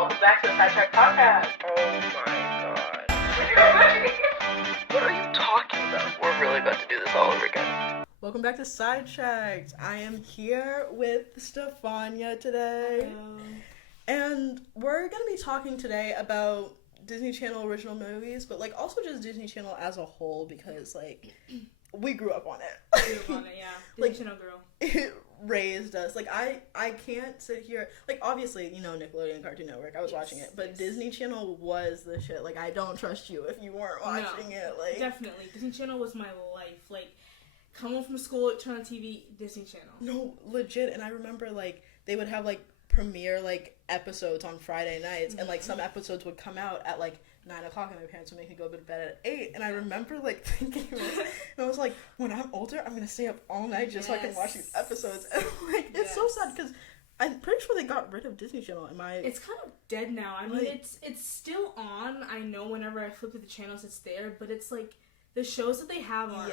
Welcome back to the Sidetrack'd podcast. Oh my god. What are you talking about? We're really about to do this all over again. Welcome back to Sidetrack'd. I am here with Stephanya today. Hello. And we're going to be talking today about Disney Channel original movies, but like also just Disney Channel as a whole because like we grew up on it. Grew up on it, yeah. Disney Like, Channel girl. It raised us. Like I can't sit here, like obviously, you know, Nickelodeon, Cartoon Network, I was watching it, but yes. Disney Channel was the shit. Like I don't trust you if you weren't watching it. Like Definitely. Disney Channel was my life. Like, come home from school, turn on TV, Disney Channel. No, legit. And I remember like they would have like premiere like episodes on Friday nights, and like some episodes would come out at like 9 o'clock, and my parents would make me go to bed at 8. And I remember like thinking, I was like, when I'm older, I'm gonna stay up all night just so I can watch these episodes. And like it's so sad because I'm pretty sure they got rid of Disney Channel. It's kind of dead now. I mean, it's still on. I know whenever I flip through the channels, it's there, but it's like the shows that they have are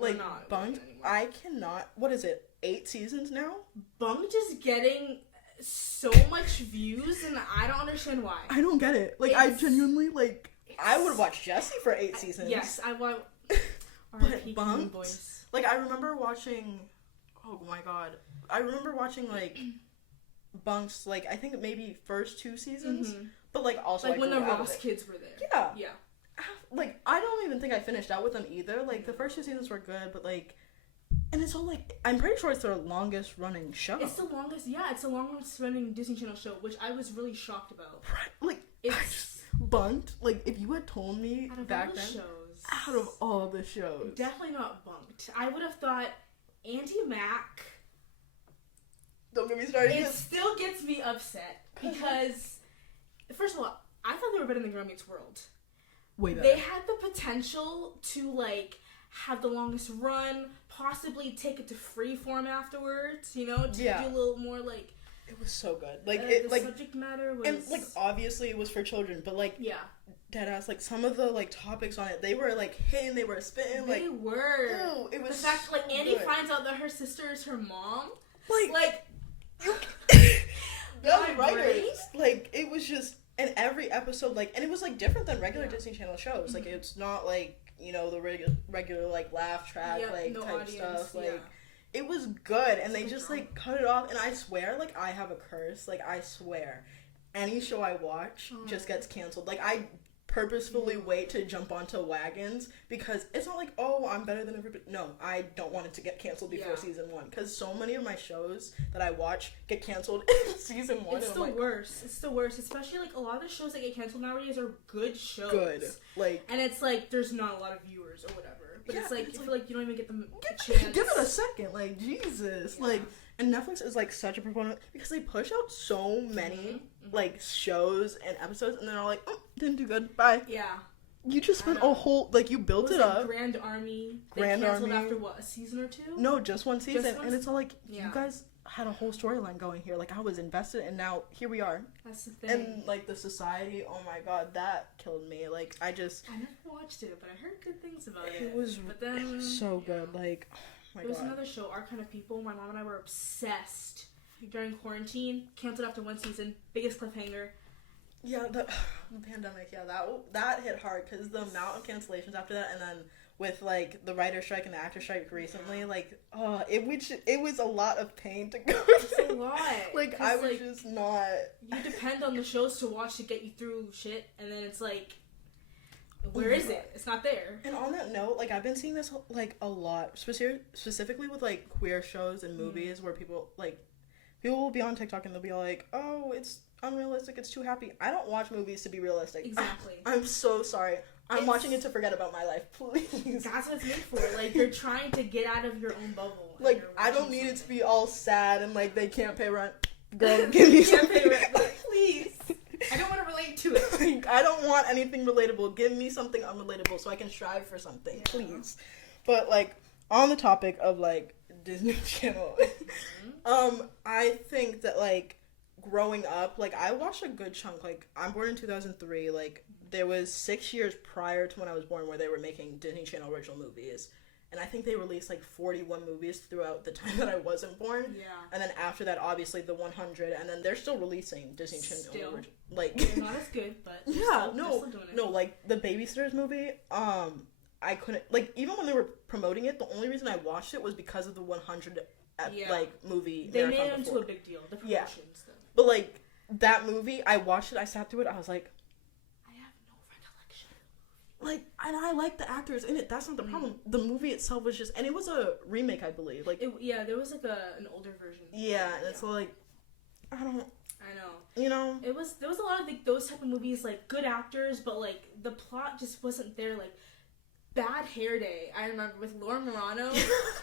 like not Bunk. I cannot. What is it? 8 seasons now? Bunk just getting so much views, and I don't understand why. I don't get it. Like I genuinely like. I would watch Jessie for 8 seasons. Yes, I want. But Bunk. Like I remember watching. Oh my god! I remember watching like Bunk's like I think maybe first 2 seasons, but like also like when the grew out of Ross it. kids were there. Yeah. Like I don't even think I finished out with them either. Like the first 2 seasons were good, but like. And it's all like, I'm pretty sure it's their longest running show. It's the longest running Disney Channel show, which I was really shocked about. Right. Like, It's Bunked. Like, if you had told me back then, shows, out of all the shows. definitely not Bunked. I would have thought Andy Mack. Don't get me started. It still gets me upset because, first of all, I thought they were better than Girl Meets World. Way better. They had the potential to, like, have the longest run, possibly take it to Freeform afterwards, you know, to do a little more, like... It was so good. Like, the subject matter was... And, like, obviously it was for children, but, like... Yeah. Deadass, like, some of the, like, topics on it, they were, like, hitting, they were spitting, like... They were. Ew, it was the fact, like, so Andy good. finds out that her sister is her mom. Like... You... the writers, like, it was just... And every episode, like... And it was, like, different than regular Disney Channel shows. Like, it's not, like... You know, the regular like laugh track type audience, stuff. Like it was good, and they just like cut it off. And I swear, like I have a curse. Like I swear, any show I watch just gets canceled. Like I purposefully wait to jump onto wagons because it's not like, oh, I'm better than everybody. No, I don't want it to get canceled before season 1 because so many of my shows that I watch get canceled in season 1. It's the worst. It's the worst. Especially like a lot of the shows that get canceled nowadays are good shows. Good, like, and it's like there's not a lot of viewers or whatever. But it's like you feel like you don't even get the chance. Give it a second, like Jesus, like. And Netflix is, like, such a proponent because they push out so many, like, shows and episodes, and then they're like, oh, didn't do good, bye. Yeah. You just spent a whole, like, you built it up. Grand Army. Grand Army. Army. After, what, a season or 2? No, just one season. And it's all like, you guys had a whole storyline going here. Like, I was invested, and now here we are. That's the thing. And, like, the society, oh my god, that killed me. Like, I never watched it, but I heard good things about it. It was so good. Like, oh my there was god. another show, Our Kind of People. My mom and I were obsessed during quarantine. Canceled after 1 season. Biggest cliffhanger. Yeah, the pandemic, that hit hard because the amount of cancellations after that, and then with, like, the writer strike and the actor strike recently, like, it was a lot of pain to go through. It's a lot. Like, I was just not... You depend on the shows to watch to get you through shit, and then it's like, where is it? It's not there. And on that note, like, I've been seeing this, like, a lot, specifically with, like, queer shows and movies where people will be on TikTok and they'll be like, oh, it's unrealistic, it's too happy. I don't watch movies to be realistic. Exactly. I'm so sorry. I'm watching it to forget about my life, please. That's what it's made for. Like, you're trying to get out of your own bubble. Like, I don't need it to be all sad and, like, they can't pay rent. Girl, give me something. Can't pay rent, but please. I don't want to relate to it. Like, I don't want anything relatable. Give me something unrelatable so I can strive for something, please. But, like, on the topic of, like, Disney Channel, I think that, like, growing up, like, I watched a good chunk. Like, I'm born in 2003. Like, there was 6 years prior to when I was born where they were making Disney Channel original movies. and I think they released like 41 movies throughout the time that I wasn't born. Yeah. And then after that, obviously the 100, and then they're still releasing Disney Channel. Like, they're not as good, but they're still doing it. No, like the Babysitters movie. I couldn't, like, even when they were promoting it, the only reason I watched it was because of the 100 like movie. They made it into a big deal. The promotions stuff. But like that movie, I watched it. I sat through it. I was like, I have no recollection. Like, and I like the actors in it. That's not the problem. The movie itself was just, and it was a remake, I believe. Like, there was like an older version. Yeah, and it's like, I know. There was a lot of like those type of movies, like good actors, but like the plot just wasn't there. Like Bad Hair Day, I remember, with Laura Morano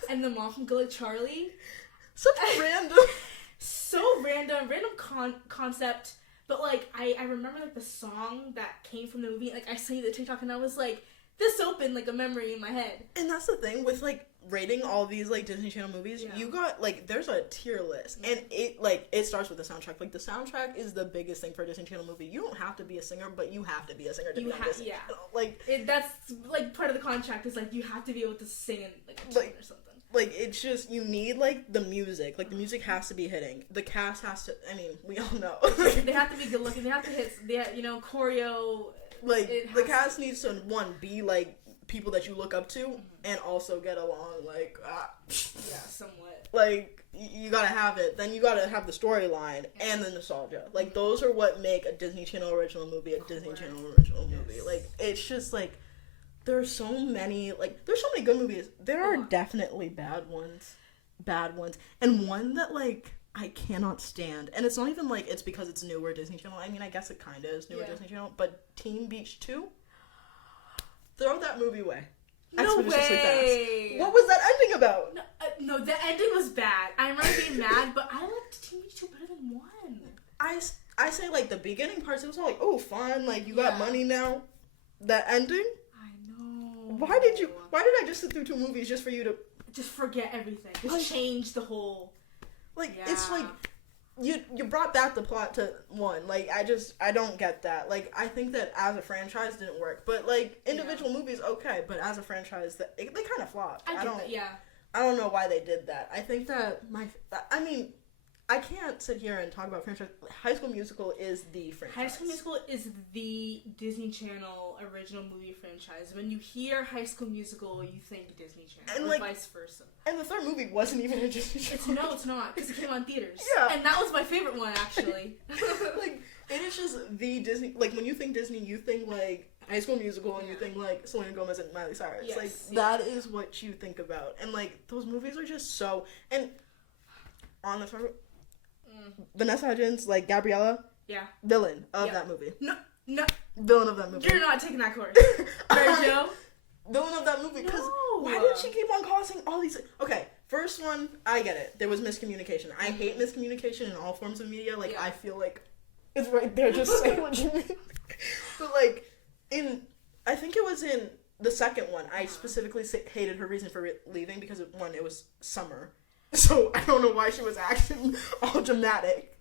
and the mom from Good Luck Charlie. Such random. So random concept. But like I remember like the song that came from the movie. Like I seen the TikTok and I was like, this opened like a memory in my head. And that's the thing with like rating all these like Disney Channel movies. You got like there's a tier list, and it starts with the soundtrack. Like the soundtrack is the biggest thing for a Disney Channel movie. You don't have to be a singer, but you have to be a singer to be on Disney Channel. Like that's like part of the contract is like you have to be able to sing in like a tune or something. Like it's just you need like the music. Like the music has to be hitting. The cast has to. I mean, we all know they have to be good looking. They have to hit. Choreo. Like the cast needs to be like people that you look up to, and also get along. Like somewhat. Like you gotta have it. Then you gotta have the storyline and the nostalgia. Like those are what make a Disney Channel original movie a Disney Channel original movie. Like it's just like there's so many good movies. There are definitely bad ones, and one that like I cannot stand, and it's not even like it's because it's newer Disney Channel. I mean, I guess it kind of is newer Disney Channel, but Teen Beach 2, throw that movie away. No way. Fast. What was that ending about? No, the ending was bad. I remember being mad, but I liked Teen Beach 2 better than 1. I say like the beginning parts, it was all like, oh, fun, like you got money now. That ending? I know. Why did I just sit through 2 movies just for you to just forget everything? Just change the whole. Like it's like you brought back the plot to 1. Like I don't get that. Like I think that as a franchise didn't work, but like individual movies okay, but as a franchise they kind of flopped. I don't know why they did that. I think that I can't sit here and talk about franchise. High School Musical is the franchise. High School Musical is the Disney Channel original movie franchise. When you hear High School Musical, you think Disney Channel, and or vice versa. And the third movie wasn't even a Disney Channel. It's not, because it came on theaters. Yeah. And that was my favorite one, actually. Like, it is just the Disney, like, when you think Disney, you think, like, High School Musical, and you think, like, Selena Gomez and Miley Cyrus. Yes. Like, that is what you think about. And, like, those movies are just so, and on the topic, Vanessa Hudgens, like Gabriella, villain of that movie. No, villain of that movie. You're not taking that course. Mary Jo? Villain of that movie, because why did she keep on causing all these? Okay, first one, I get it. There was miscommunication. I hate miscommunication in all forms of media. Like I feel like it's right there. Just say what you mean. But like I think it was in the second one. I specifically hated her reason for leaving because it was summer. So, I don't know why she was acting all dramatic.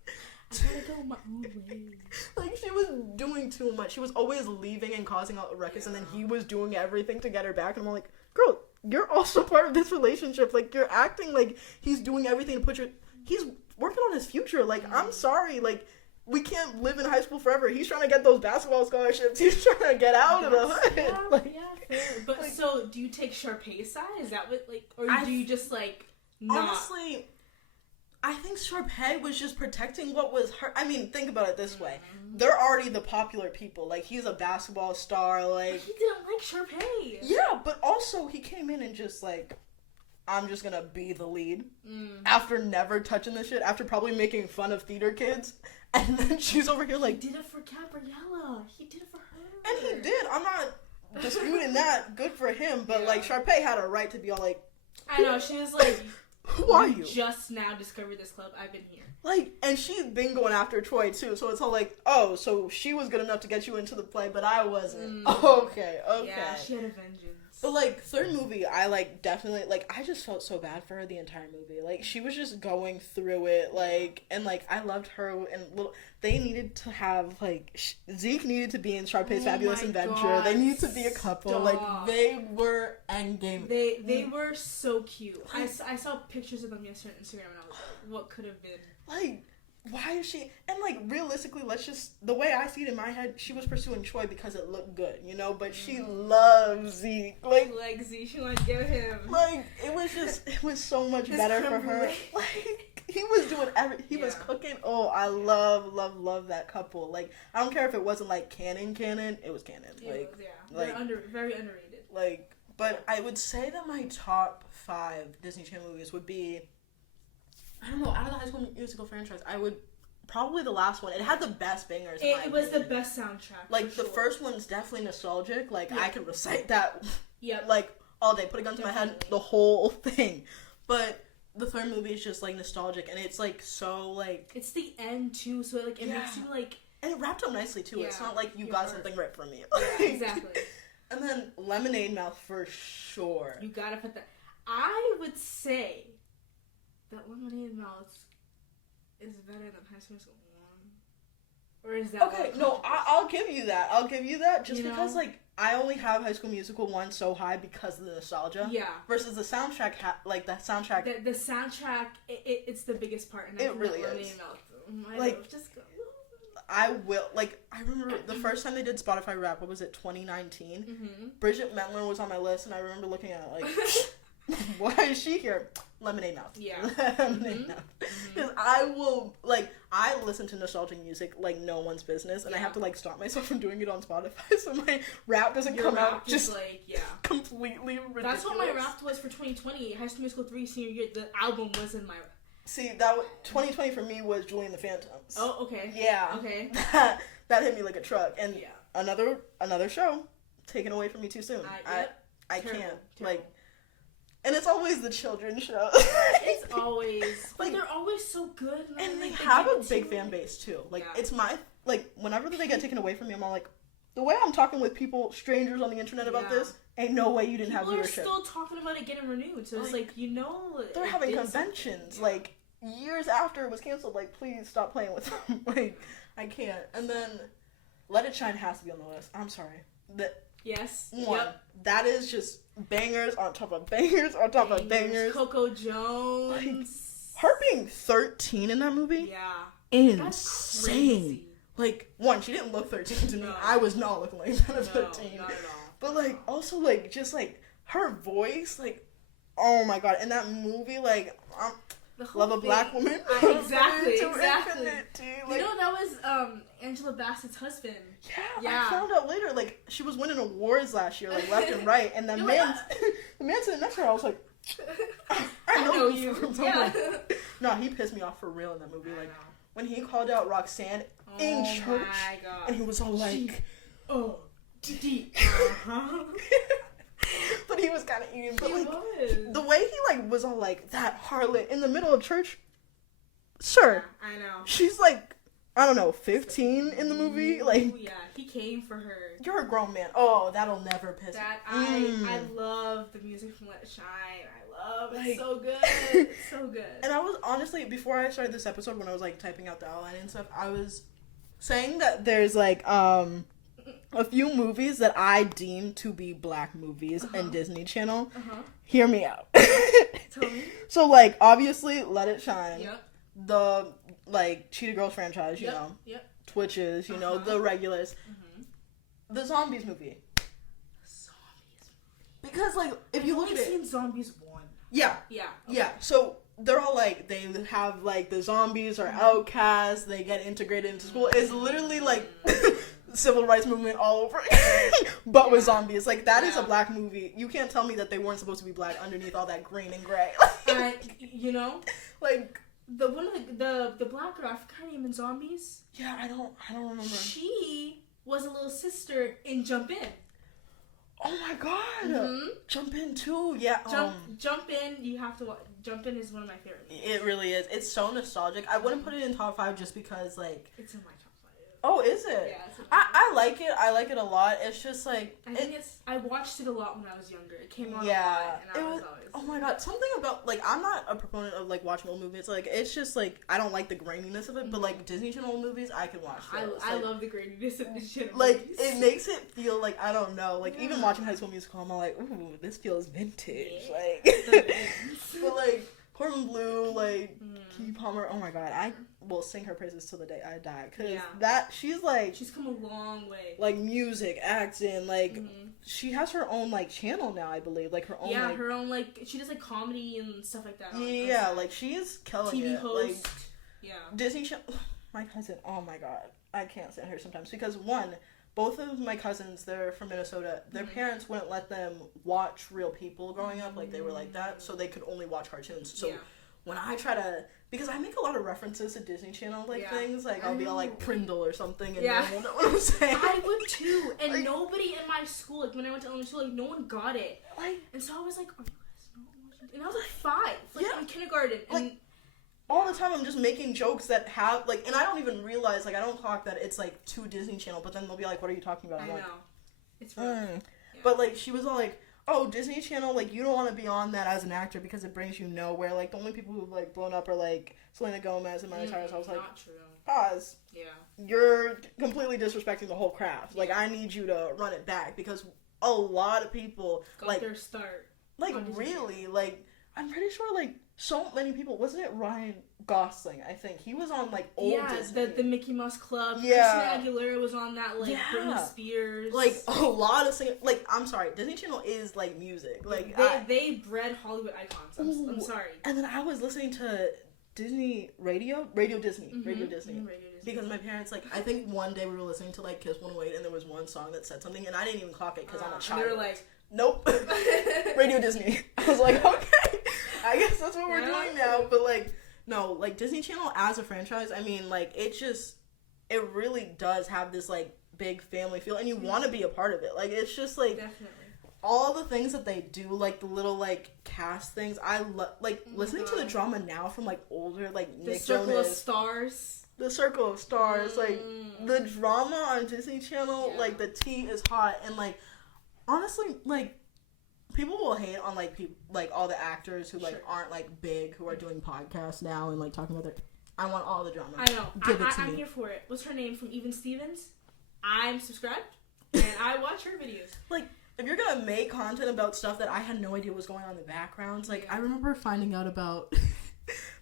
I gotta go my own way. Like, she was doing too much. She was always leaving and causing a ruckus, and then he was doing everything to get her back. And I'm like, girl, you're also part of this relationship. Like, you're acting like he's doing everything to he's working on his future. Like, I'm sorry. Like, we can't live in high school forever. He's trying to get those basketball scholarships. He's trying to get out of the hood. Fair. But, like, so, do you take Sharpay's side? Is that what, like, or do you just, like... Honestly, I think Sharpay was just protecting what was her. I mean, think about it this way. They're already the popular people. Like, he's a basketball star. Like, he didn't like Sharpay. Yeah, but also he came in and just like, I'm just gonna be the lead. After never touching the shit, after probably making fun of theater kids. And then she's over here like... He did it for Gabriella. He did it for her. And he did. I'm not disputing that. Good for him. But like, Sharpay had a right to be all like... I know, she was like... Who are you? Just now discovered this club. I've been here. Like, and she's been going after Troy too, so it's all like, oh, so she was good enough to get you into the play, but I wasn't. Okay. Yeah, she had a vengeance. But, like, third movie, I, like, definitely, like, I just felt so bad for her the entire movie. Like, she was just going through it, like, and, like, I loved her, and they needed to have, like, Zeke needed to be in Sharpay's Fabulous Adventure. God, they needed to be a couple. stop. Like, they were endgame. They were so cute. I saw pictures of them yesterday on Instagram, and I was like, what could have been? Like, why is she, and like realistically, the way I see it in my head, she was pursuing Troy because it looked good, you know, but she loves Zeke, like Zeke, she wanted to give him, like, it was so much better for her, like, he was doing he was cooking, I love that couple, like, I don't care if it wasn't like canon, it was canon, like, like, very underrated, like, but I would say that my top 5 Disney Channel movies would be, I don't know, out of the High School Musical franchise, I would probably the last one. It had the best bangers. It was the best soundtrack. Like, the first one's definitely nostalgic. Like, I could recite that, yep, like, all day. Put a gun to my head, the whole thing. But the third movie is just, like, nostalgic, and it's, like, so, like... It's the end, too, so, like, it makes you, like... And it wrapped up nicely, too. It's not like you got something ripped from me. Yeah, exactly. And then Lemonade Mouth, for sure. You gotta put that... I would say... that Lemonade Mouth is better than High School Musical 1? Or is that... Okay, no, I'll give you that. Just because, like, I only have High School Musical 1 so high because of the nostalgia. Yeah. Versus the soundtrack, the soundtrack... The soundtrack, it's the the part. And it really is. Like, just go... I remember the first time they did Spotify Rap, what was it, 2019? Mm-hmm. Bridget Mendler was on my list, and I remember looking at it like, why is she here? Lemonade Mouth. Yeah. Lemonade Mouth. Because I listen to nostalgic music like no one's business, and I have to, like, stop myself from doing it on Spotify so my rap doesn't come out just, like, completely ridiculous. That's what my rap was for 2020. High School Musical 3 senior year, the album was in my... See, 2020 for me was Julie and the Phantoms. Oh, okay. Yeah. Okay. That hit me like a truck. And another show taken away from me too soon. I can't. Terrible. Like, and it's always the children's show. It's always, but they're always so good. And they have a big fan base too. Like, it's whenever they get taken away from me, I'm all like, the way I'm talking with strangers on the internet about this, ain't no way you didn't have viewership. People are still talking about it getting renewed. So it's like, they're having conventions. Like, years after it was canceled, like, please stop playing with them. Like, I can't. And then Let It Shine has to be on the list. I'm sorry. Yes. One. Yep. That is just bangers on top of bangers on top of bangers. Coco Jones. Like, her being 13 in that movie. Yeah. Insane. Like, one, she didn't look 13 to me. I was not looking like that at 13. Not at all. But, like, also, like, just, like, her voice, like, oh my god. In that movie, like, love a black woman. Exactly. Infinity. Like, you know, that was Angela Bassett's husband. Yeah. I found out later, like, she was winning awards last year, like, left and right. And the man sitting next to her, I was like, I know you from somewhere. No, he pissed me off for real in that movie. Like, when he called out Roxanne in church, and he was all like, deep. But he was kind of eating. But, like, the way he, like, was all like, that harlot in the middle of church, sir. Yeah, I know. She's, like, I don't know, 15 in the movie? Like, yeah, he came for her. You're a grown man. Oh, that'll never piss me. I love the music from Let It Shine. It's so good. It's so good. And I was, honestly, before I started this episode, when I was, like, typing out the outline and stuff, I was saying that there's, like, a few movies that I deem to be black movies in Disney Channel. Hear me out. Tell me. So, like, obviously, Let It Shine. Yep. The, like, Cheetah Girls franchise, you know. Yep. Twitches, you know, the regulars. The Zombies movie. Because, like, if you look at it... I've only seen Zombies 1. Yeah. Yeah. Okay. Yeah. So, they're all, like, they have, like, the zombies are outcasts, they get integrated into school. It's literally, like, civil rights movement all over but with zombies. Like, that is a black movie. You can't tell me that they weren't supposed to be black underneath all that green and gray. You know? Like... The black girl, I forgot her name in Zombies. Yeah, I don't remember. She was a little sister in Jump In. Oh my god! Jump In too, yeah. Jump In, you have to watch. Jump In is one of my favorite movies. It really is. It's so nostalgic. I wouldn't put it in top 5 just because, like... It's in my top Oh, is it? Yeah, it's I like it. I like it a lot. It's just like I watched it a lot when I was younger. It came on yeah, a lot, and I was always. Oh my god, something about like I'm not a proponent of like watching old movies. Like it's just like I don't like the graininess of it, but like Disney Channel movies, I can watch. I love the graininess of Disney Channel like movies. it makes it feel like I don't know. Like even watching High School Musical, I'm all like, ooh, this feels vintage. Yeah. Like, but like Corbin Blue, like Keke Palmer. Oh my god, I will sing her praises till the day I die. Cause she's come a long way. Like music, acting, like she has her own like channel now, I believe. Like her own. Yeah, like, her own like she does like comedy and stuff like that. Yeah, like she is killing TV it. host. Like, yeah. Disney Channel. My cousin. Oh my god, I can't stand her sometimes because one. Both of my cousins, they're from Minnesota. Their parents wouldn't let them watch real people growing up. Like, they were like that. So they could only watch cartoons. So when I try to... Because I make a lot of references to Disney Channel, things. Like, I'll be all like Prindle or something. And no one will know what I'm saying. I would too. And like, nobody in my school, like, when I went to elementary school, like, no one got it. And so I was like, are you guys not watching? And I was like 5. Like, in kindergarten. And... all the time I'm just making jokes that have, like, and I don't even realize, like, I don't clock that it's, like, to Disney Channel, but then they'll be like, what are you talking about? I know. It's rough. Yeah. But, like, she was all like, oh, Disney Channel, like, you don't want to be on that as an actor because it brings you nowhere. Like, the only people who've, like, blown up are, like, Selena Gomez and Miley Cyrus. I was like, not true. Pause. Yeah. You're completely disrespecting the whole craft. Like, I need you to run it back because a lot of people, got their start. Like, really, like, I'm pretty sure, like, so many people, wasn't it Ryan Gosling, I think? He was on, like, old Disney. the Mickey Mouse Club. Yeah. Christina Aguilera was on that, like, Britney Spears. Like, a lot of singers. Like, I'm sorry, Disney Channel is, like, music. Like, they bred Hollywood icons. I'm sorry. And then I was listening to Disney Radio Disney. Because my parents, like, I think one day we were listening to, like, Kiss 108, and there was one song that said something, and I didn't even clock it because I'm a child. And they were like... Nope. Radio Disney. I was like, okay, I guess that's what we're doing now. But, like, no, like, Disney Channel as a franchise, I mean, like, it really does have this, like, big family feel, and you want to be a part of it. Like, it's just, like, definitely. All the things that they do, like, the little, like, cast things, I love, like, listening to the drama now from, like, older, like, Nick Jonas. The Circle of Stars, like, the drama on Disney Channel, like, the tea is hot, and, like, honestly, like, people will hate on, like, like, all the actors who, like, aren't, like, big, who are doing podcasts now and, like, talking about their... I want all the drama. I know. Give it to me. I'm here for it. What's her name from Even Stevens? I'm subscribed, and I watch her videos. Like, if you're gonna make content about stuff that I had no idea was going on in the background, like, I remember finding out about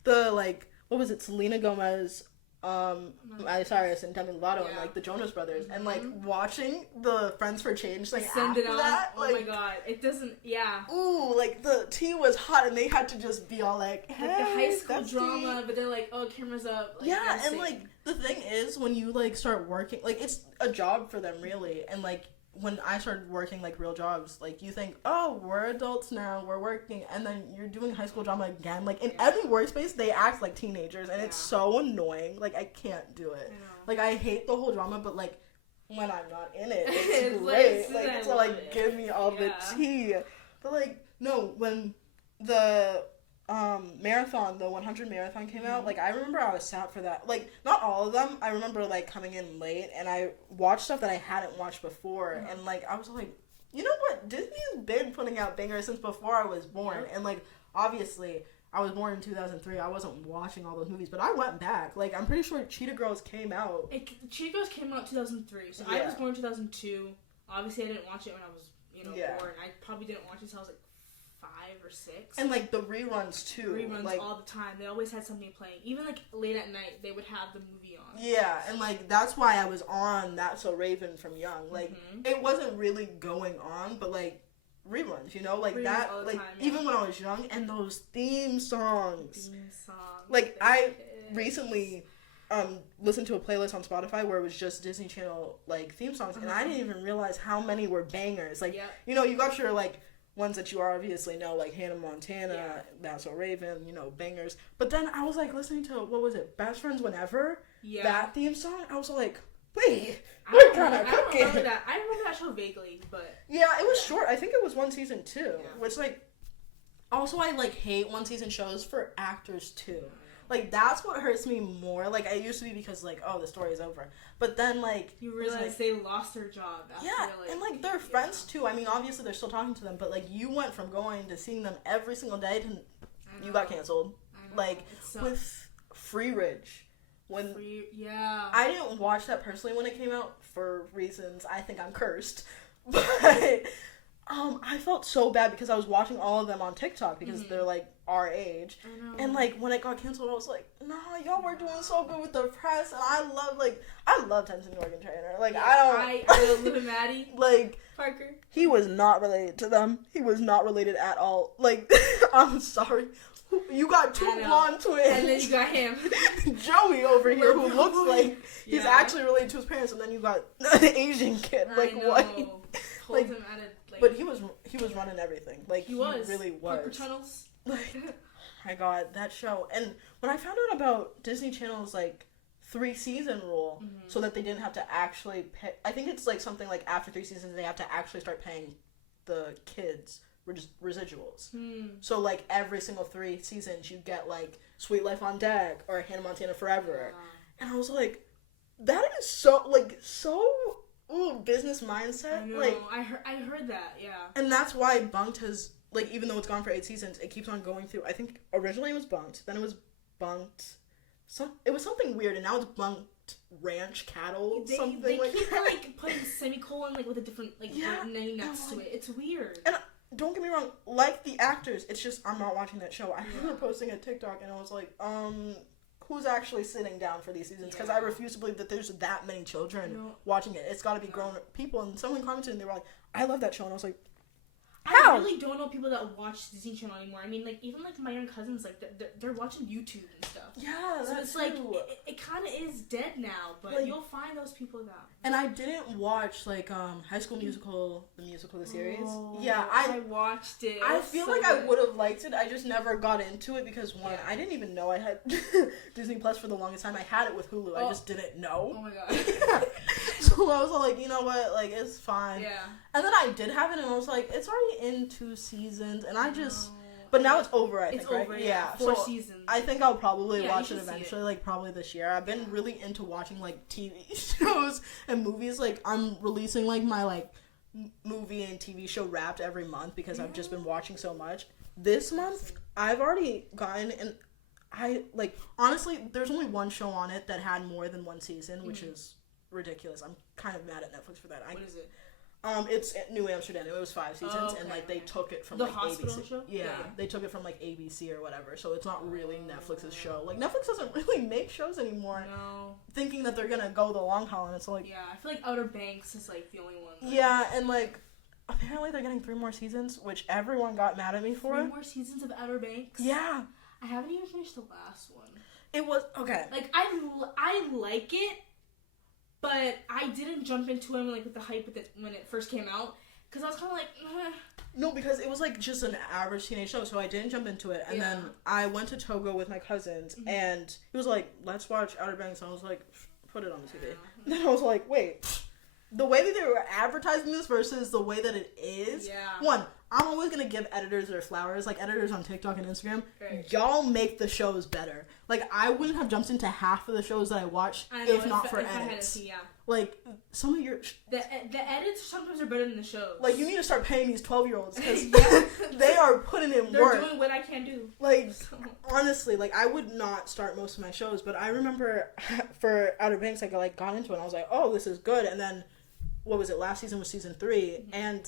the, like, what was it, Selena Gomez... Miley Cyrus and Demi Lovato and like the Jonas Brothers and like watching the Friends for Change thing after that, like, oh my god, it doesn't, ooh, like the tea was hot and they had to just be all like, hey, like the high school drama, but they're like, oh, camera's up, like, and like the thing is when you like start working, like it's a job for them really, and like when I started working like real jobs, like you think, oh, we're adults now, we're working, and then you're doing high school drama again. Like in every workspace, they act like teenagers, and it's so annoying. Like I can't do it. Like I hate the whole drama, but like when I'm not in it, it's great. Like to like give me all the tea. But like no, when the marathon, the 100 marathon came out, like I remember I was sat for that, like not all of them, I remember like coming in late and I watched stuff that I hadn't watched before, and like I was like, you know what, Disney's been putting out bangers since before I was born, and like obviously I was born in 2003, I wasn't watching all those movies, but I went back, like I'm pretty sure Cheetah Girls came out. Cheetah Girls came out 2003, so I was born in 2002, obviously I didn't watch it when I was, born, I probably didn't watch it until I was like 5 or 6. And like the reruns too. Reruns like, all the time. They always had something playing. Even like late at night, they would have the movie on. Yeah, and like that's why I was on That's So Raven from young. Like it wasn't really going on, but like reruns, like reruns that. Like even when I was young, and those theme songs. Like I recently listened to a playlist on Spotify where it was just Disney Channel like theme songs, and I didn't even realize how many were bangers. Like you got your like ones that you obviously know, like Hannah Montana, That's So Raven, bangers. But then I was like listening to, what was it, Best Friends Whenever? Yeah. That theme song, I was like, wait, we're kind of cooking. I remember that show vaguely, but... Yeah, it was short. I think it was one season too, which like, also I like hate one season shows for actors too. Like, that's what hurts me more. Like, it used to be because, like, oh, the story is over. But then, like... You realize like, they lost their job. After, yeah, and, like, they're friends, too. I mean, obviously, they're still talking to them. But, like, you went from going to seeing them every single day to... You got canceled. Like, with Free Ridge. I didn't watch that personally when it came out for reasons I think I'm cursed. But... I felt so bad because I was watching all of them on TikTok because they're, like, our age. I know. And, like, when it got canceled, I was like, nah, y'all were doing so good with the press. And I love Tenzin Morgan Trainer. Like, I live in Maddie. Like, Parker. He was not related to them. He was not related at all. Like, I'm sorry. You got two blonde twins. And then you got him. Joey over here who looks like he's actually related to his parents. And then you got an Asian kid. Like, what? Like, him at it. But he was running everything. Like, he really was. Parker Tunnels. Like, my God, that show. And when I found out about Disney Channel's, like, 3-season rule, so that they didn't have to actually pay... I think it's, like, something like after 3 seasons, they have to actually start paying the kids residuals. So, like, every single 3 seasons, you get, like, Sweet Life on Deck or Hannah Montana Forever. And I was like, that is so... Ooh, business mindset. I know. Like, I heard that, yeah. And that's why Bunked has, like, even though it's gone for 8 seasons, it keeps on going through. I think originally it was Bunked, then it was Bunked. It was something weird, and now it's Bunked Ranch Cattle. They keep like putting semicolon like with a different name next to it. It's weird. And don't get me wrong, like the actors, it's just I'm not watching that show. I remember posting a TikTok, and I was like, who's actually sitting down for these seasons? Because I refuse to believe that there's that many children watching it. It's got to be grown people. And someone commented and they were like, I love that show. And I was like, how? I really don't know people that watch Disney Channel anymore. I mean, like, even like my young cousins, like, they're watching YouTube and stuff. Yeah, so it's like, it kind of is dead now, but like, you'll find those people now. And I didn't watch, like, High School Musical, the series. Oh, yeah, I watched it. I feel like I would have liked it. I just never got into it because, one, I didn't even know I had Disney Plus for the longest time. I had it with Hulu. I just didn't know. Oh my God. So I was like, you know what? Like, it's fine. Yeah. And then I did have it, and I was like, it's already in 2 seasons, and I just... But now it's over, I think, it's right? Over, yeah. 4 seasons. I think I'll probably watch it eventually, like, probably this year. I've been really into watching, like, TV shows and movies. Like, I'm releasing, like, my, like, movie and TV show wrapped every month because I've just been watching so much. This month, I've already gotten... and I, like, honestly, there's only one show on it that had more than 1 season, which is ridiculous. I'm kind of mad at Netflix for that. What is it? It's New Amsterdam. It was 5 seasons, and like they took it from the like hospital ABC. Show? Yeah, they took it from like ABC or whatever. So it's not really Netflix's show. Like Netflix doesn't really make shows anymore. No. Thinking that they're gonna go the long haul, and it's like I feel like Outer Banks is like the only one. Yeah, and like apparently they're getting 3 more seasons, which everyone got mad at me for. 3 more seasons of Outer Banks. Yeah. I haven't even finished the last one. It was okay. Like I like it, but I didn't jump into it like with the hype when it first came out. Because I was kind of like, No, because it was like just an average teenage show, so I didn't jump into it. And then I went to Togo with my cousins, and he was like, let's watch Outer Banks. And I was like, put it on the TV. And then I was like, wait, the way that they were advertising this versus the way that it is. Yeah. One, I'm always going to give editors their flowers, like editors on TikTok and Instagram. Right. Y'all make the shows better. Like, I wouldn't have jumped into half of the shows that I watch if not for edits. Like, some of your... The edits sometimes are better than the shows. Like, you need to start paying these 12-year-olds because they are putting in They're work. They're doing what I can't do. Like, honestly, like, I would not start most of my shows, but I remember for Outer Banks, I got into it, and I was like, oh, this is good. And then, what was it? Last season was season 3, and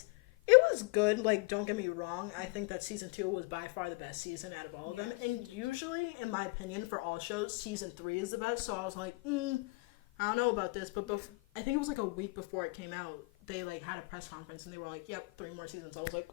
it was good. Like, don't get me wrong. I think that season 2 was by far the best season out of all of them. And usually, in my opinion, for all shows, season 3 is the best. So I was like, I don't know about this, but I think it was like a week before it came out, they like had a press conference and they were like, yep, 3 more seasons. I was like,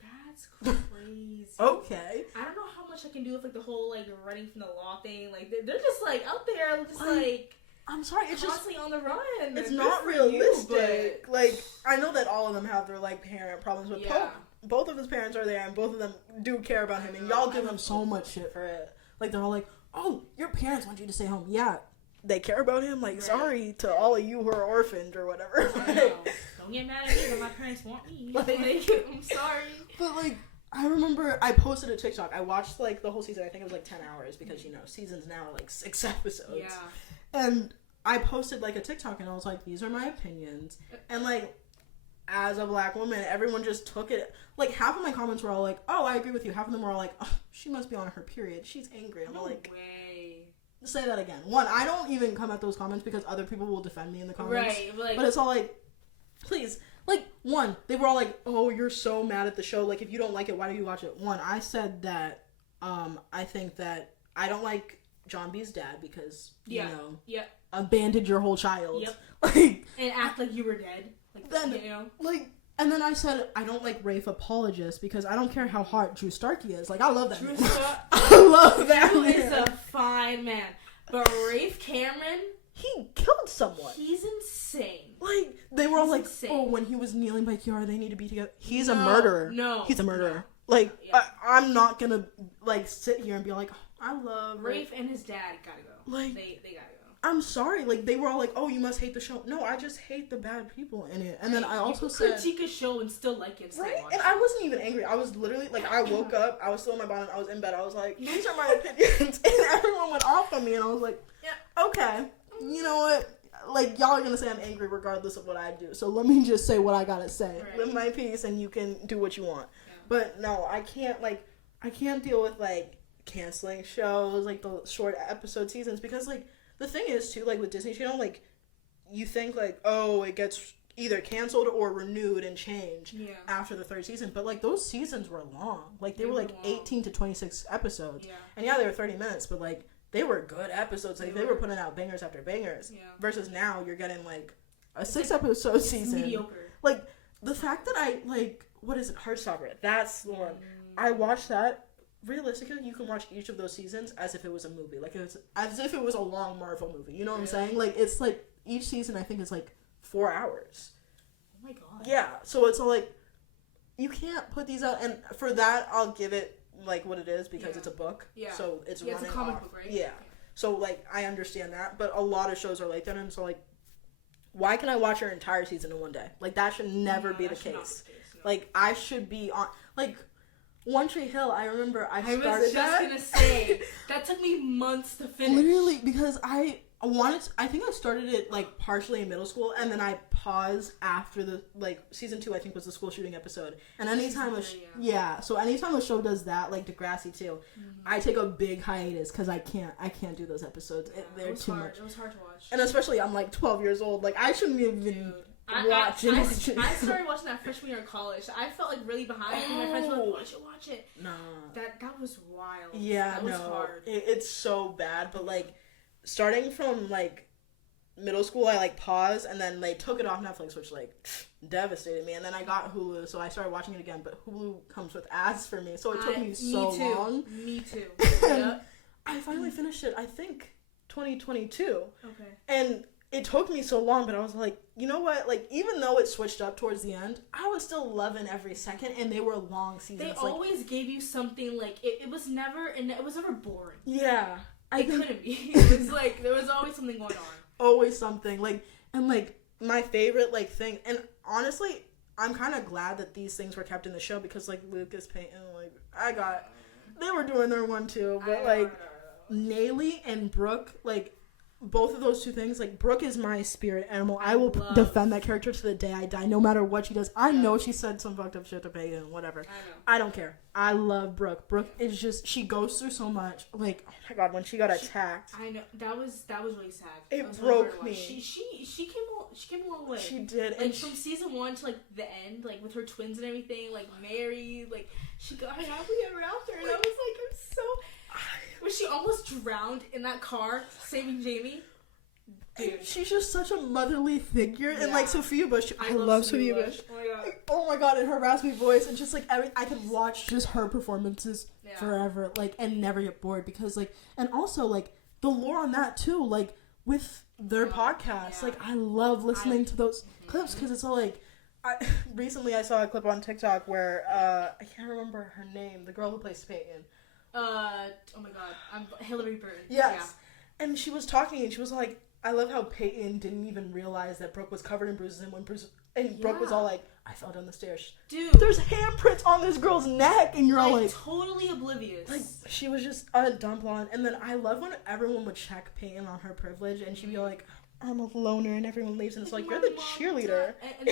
that's crazy. Okay. I don't know how much I can do with like the whole like running from the law thing. Like they're just like out there, just like I'm sorry, it's constantly just on the run. It's not realistic. But... Like I know that all of them have their like parent problems, but both of his parents are there and both of them do care about him, and y'all give him so much shit for it. Like they're all like, oh, your parents want you to stay home. Yeah. They care about him. Like, sorry to all of you who are orphaned or whatever. I know. Don't get mad at me, but my parents want me. Like, I'm sorry. But like, I remember I posted a TikTok. I watched like the whole season. I think it was like 10 hours because seasons now are like 6 episodes. Yeah. And I posted like a TikTok and I was like, these are my opinions. And like, as a black woman, everyone just took it. Like, half of my comments were all like, oh, I agree with you. Half of them were all like, oh, she must be on her period. She's angry. I'm like, way. Say that again. One, I don't even come at those comments because other people will defend me in the comments. Right. But it's all like, please. Like, one, they were all like, oh, you're so mad at the show. Like, if you don't like it, why do you watch it? One, I said that I think that I don't like John B's dad because, abandoned your whole child. Yep. Like, and act like you were dead. Like, then, and then I said, I don't like Rafe Apologist because I don't care how hard Drew Starkey is. Like, I love that man. I love that Drew man. is a fine man. But Rafe Cameron... He killed someone. He's insane. Like, they were all like, insane. oh, when he was kneeling by Kiara, they need to be together. He's a murderer. No. He's a murderer. No. Like, yeah. I'm not gonna, like, sit here and be like, oh, I love Rafe and his dad gotta go. Like, they gotta go. I'm sorry. Like, they were all like, oh, you must hate the show. No, I just hate the bad people in it. And then I also said... critique a show and still like it. Right? And I wasn't even angry. I was literally, like, I woke up, I was still in my bonnet, I was in bed, I was like, these are my opinions. And everyone went off on me, and I was like, yeah, okay. You know what? Like, y'all are gonna say I'm angry regardless of what I do. So let me just say what I gotta say. Right. Live my peace, and you can do what you want. Yeah. But no, I can't deal with, like, canceling shows, like, the short episode seasons, because, like, the thing is, too, like, with Disney Channel, like, you think, like, oh, it gets either canceled or renewed and changed after the third season. But, like, those seasons were long. Like, they were, like, 18 to 26 episodes. Yeah. And, yeah, they were 30 minutes, but, like, they were good episodes. Like, they were putting out bangers after bangers. Yeah. Versus now, you're getting, like, a 6-episode season. Mediocre. Like, the fact that I, like, what is it? Heartstopper. That's the one. I watched that. Realistically, you can watch each of those seasons as if it was a movie. Like, it's as if it was a long Marvel movie. You know what I'm saying? Like, it's like, each season, I think, is like 4 hours. Oh my god. Yeah. So it's all like, you can't put these out. And for that, I'll give it, like, what it is because it's a book. Yeah. So it's running it's a comic off. book, right? Yeah. So, like, I understand that. But a lot of shows are like that. And so, like, why can I watch your entire season in one day? Like, that should never be the case. No. Like, I should be on, like... One Tree Hill, I remember I started that. I was just gonna say, that took me months to finish. Literally, because I think I started it, like, partially in middle school, and then I paused after the, like, season 2, I think, was the school shooting episode. And anytime so anytime a show does that, like Degrassi too, I take a big hiatus, because I can't do those episodes. They're too much. It was hard to watch. And especially, I'm, like, 12 years old. Like, I shouldn't even... I started watching that freshman year of college. I felt like really behind, and my friends were like, watch it. Nah. That was wild. Yeah, that was hard. It's so bad, but, like, starting from, like, middle school, I, like, paused, and then they took it off Netflix, which, like, devastated me. And then I got Hulu, so I started watching it again, but Hulu comes with ads for me, so it took me so long. Me too. Yeah. I finally finished it, I think, 2022. Okay. And... it took me so long, but I was like, you know what? Like, even though it switched up towards the end, I was still loving every second, and they were long seasons. They always gave you something, like, it was never boring. Yeah. It couldn't be. It was, like, there was always something going on. Always something. Like, and, like, my favorite, like, thing, and honestly, I'm kind of glad that these things were kept in the show, because, like, Lucas Payton, like, they were doing their one, too, but, like, Nayli and Brooke, like, both of those two things, like, Brooke is my spirit animal. I will defend that character to the day I die, no matter what she does. I know she said some fucked up shit to Peyton, whatever. I don't care. I love Brooke. Brooke is just, she goes through so much. Like, oh my god, when she got attacked. I know. That was really sad. It broke me. She came a long way. She did. And from season 1 to, like, the end, like, with her twins and everything, like, Mary, like, she got happily ever after. And I was like, I'm so... when she almost drowned in that car saving Jamie. Dude. She's just such a motherly figure. Yeah. And, like, Sophia Bush. I love Sophia Bush. Oh my god. Oh my god, and her raspy voice. And just, like, I could watch just her performances forever. Like, and never get bored. Because, like, and also, like, the lore on that, too. Like, with their podcast. Like, I love listening to those clips. Because it's all, like... recently I saw a clip on TikTok where, I can't remember her name. The girl who plays Peyton. Oh my god, Hillary Bird. Yes. Yeah. And she was talking and she was like, I love how Peyton didn't even realize that Brooke was covered in bruises, and when Bruce And Brooke was all like, I fell down the stairs. Dude. There's handprints on this girl's neck. And you're all like... totally oblivious. Like, she was just a dumb blonde. And then I love when everyone would check Peyton on her privilege. And she'd be like, I'm a loner. And everyone leaves. And it's like, you're the cheerleader. And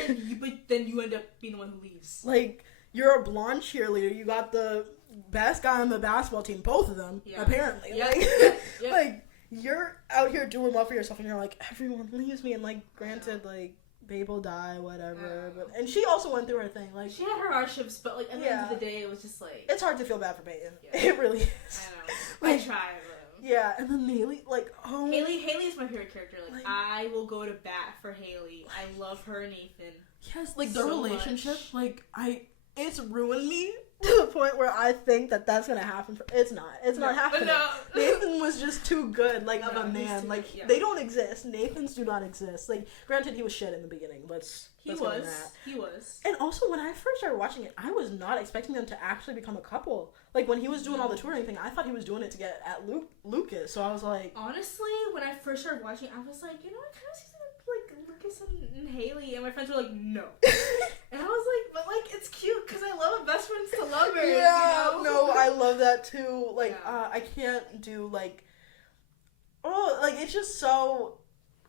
then you end up being the one who leaves. Like, you're a blonde cheerleader. You got the best guy on the basketball team. Both of them, apparently. Yeah. Like, Yeah. like, you're out here doing well for yourself. And you're like, everyone leaves me. And, like, granted, like... Babe will die, whatever. And she also went through her thing. Like she had her hardships, but like at the end of the day, it was just like it's hard to feel bad for Peyton. Yeah. It really is. I know. Like, I try, but yeah. And then Haley, like Haley is my favorite character. Like I will go to bat for Haley. I love her and Nathan. Yes, like their so relationship. much. Like it's ruined me to the point where I think that that's gonna happen. It's not. It's not happening. No. Nathan was just too good, like of a he's man. too Like good, they don't exist. Nathans do not exist. Like granted, he was shit in the beginning. He was. And also, when I first started watching it, I was not expecting them to actually become a couple. Like, when he was doing all the touring thing, I thought he was doing it to get at Lucas. So I was like... Honestly, when I first started watching, I was like, you know, I kind of see something like Lucas and Haley. And my friends were like, no. And I was like, but, like, it's cute because I love a best friends to lovers. Yeah, you know? no, I love that too. Like, I can't do, like... Oh, like, it's just so...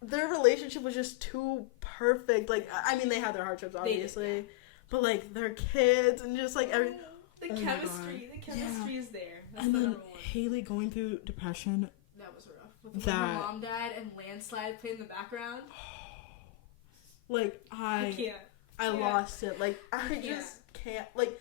Their relationship was just too perfect. Like, I mean, they had their hardships, obviously. But, like, their kids and just, like, every... The chemistry is there. That's and the then number one. Haley going through depression. That was rough. When her mom died and Landslide played in the background. Like, I can't. I lost it. Like, I just can't. Like,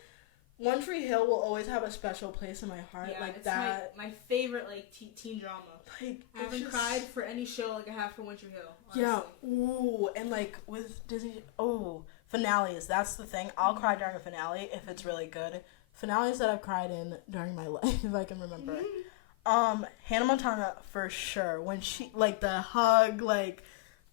One Tree Hill will always have a special place in my heart. Yeah, like it's that. my favorite, like, teen drama. Like, I haven't cried for any show like I have for One Tree Hill. Honestly. Yeah. Ooh, and like with Disney. Oh, finales. That's the thing. I'll cry during a finale if it's really good. Finales that I've cried in during my life, if I can remember. Hannah Montana for sure. When she like the hug, like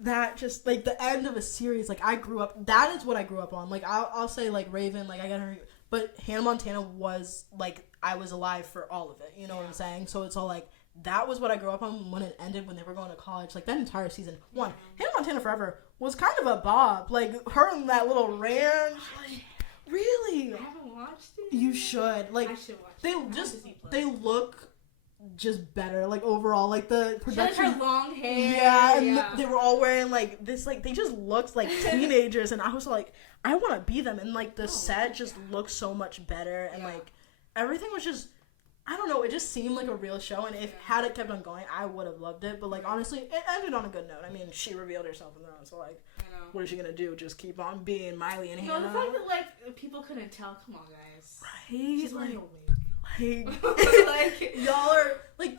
that, just like the end of a series. Like I grew up. That is what I grew up on. Like I'll say like Raven. Like I got her. But Hannah Montana was like I was alive for all of it. You know what I'm saying? So it's all like. That was what I grew up on when it ended, when they were going to college. Like, that entire season. One, Hannah Montana Forever was kind of a bop. Like, her in that little ranch. Like, really? I haven't watched it. You should. Like, I should watch it. They look just better. Like, overall. Like, the production. She had her long hair. Yeah, and they were all wearing, like, this, like, they just looked like teenagers. And I was like, I want to be them. And, like, the set just looked so much better. And, like, everything was just... I don't know, it just seemed like a real show, and if had it kept on going, I would have loved it, but, like, honestly, it ended on a good note. I mean, she revealed herself in that, so, like, what is she gonna do? Just keep on being Miley and Hannah? No, the fact that, like, people couldn't tell, come on, guys. Right? She's wearing a wig. Like, y'all are, like,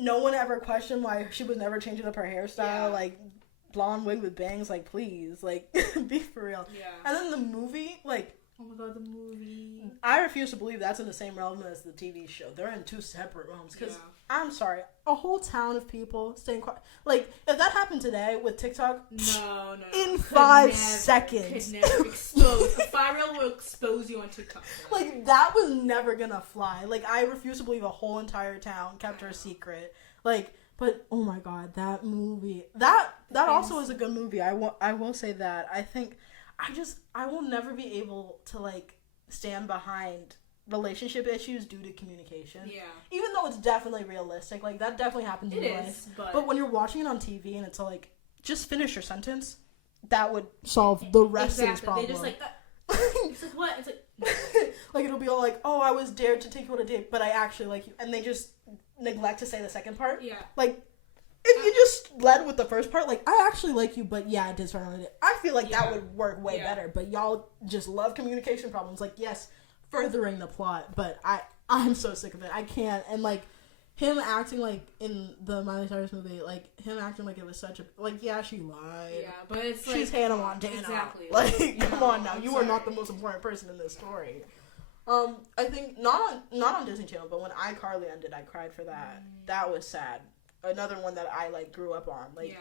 no one ever questioned why she was never changing up her hairstyle, like, blonde wig with bangs, like, please, like, be for real. Yeah. And then the movie, like, oh my god, the movie. I refuse to believe that's in the same realm as the TV show. They're in two separate realms. Because, I'm sorry, a whole town of people staying quiet. Like, if that happened today with TikTok, no. In 5 seconds. Could never expose. A 5-year-old will expose you on TikTok. Like, that was never gonna fly. Like, I refuse to believe a whole entire town kept her secret. Like, but, oh my god, that movie. That also is a good movie. I will say that. I think... I will never be able to, like, stand behind relationship issues due to communication. Yeah. Even though it's definitely realistic. Like, that definitely happens in life. But when you're watching it on TV and it's like, just finish your sentence, that would solve the rest of this problem. They just, like, it's like, what? It's like... like, it'll be all like, oh, I was dared to take you on a date, but I actually like you. And they just neglect to say the second part. Yeah. Like... If you just led with the first part, like, I actually like you, but yeah, I did start on it. I feel like that would work way better, but y'all just love communication problems. Like, yes, furthering the plot, but I'm so sick of it. I can't. And, like, him acting, like, in the Miley Cyrus movie, like, him acting like it was such a, like, yeah, she lied. Yeah, but it's like... She's Hannah Montana. Exactly. Like, come on now. You are not the most important person in this story. I think, not on Disney Channel, but when iCarly ended, I cried for that. That was sad. Another one that I, like, grew up on. Like,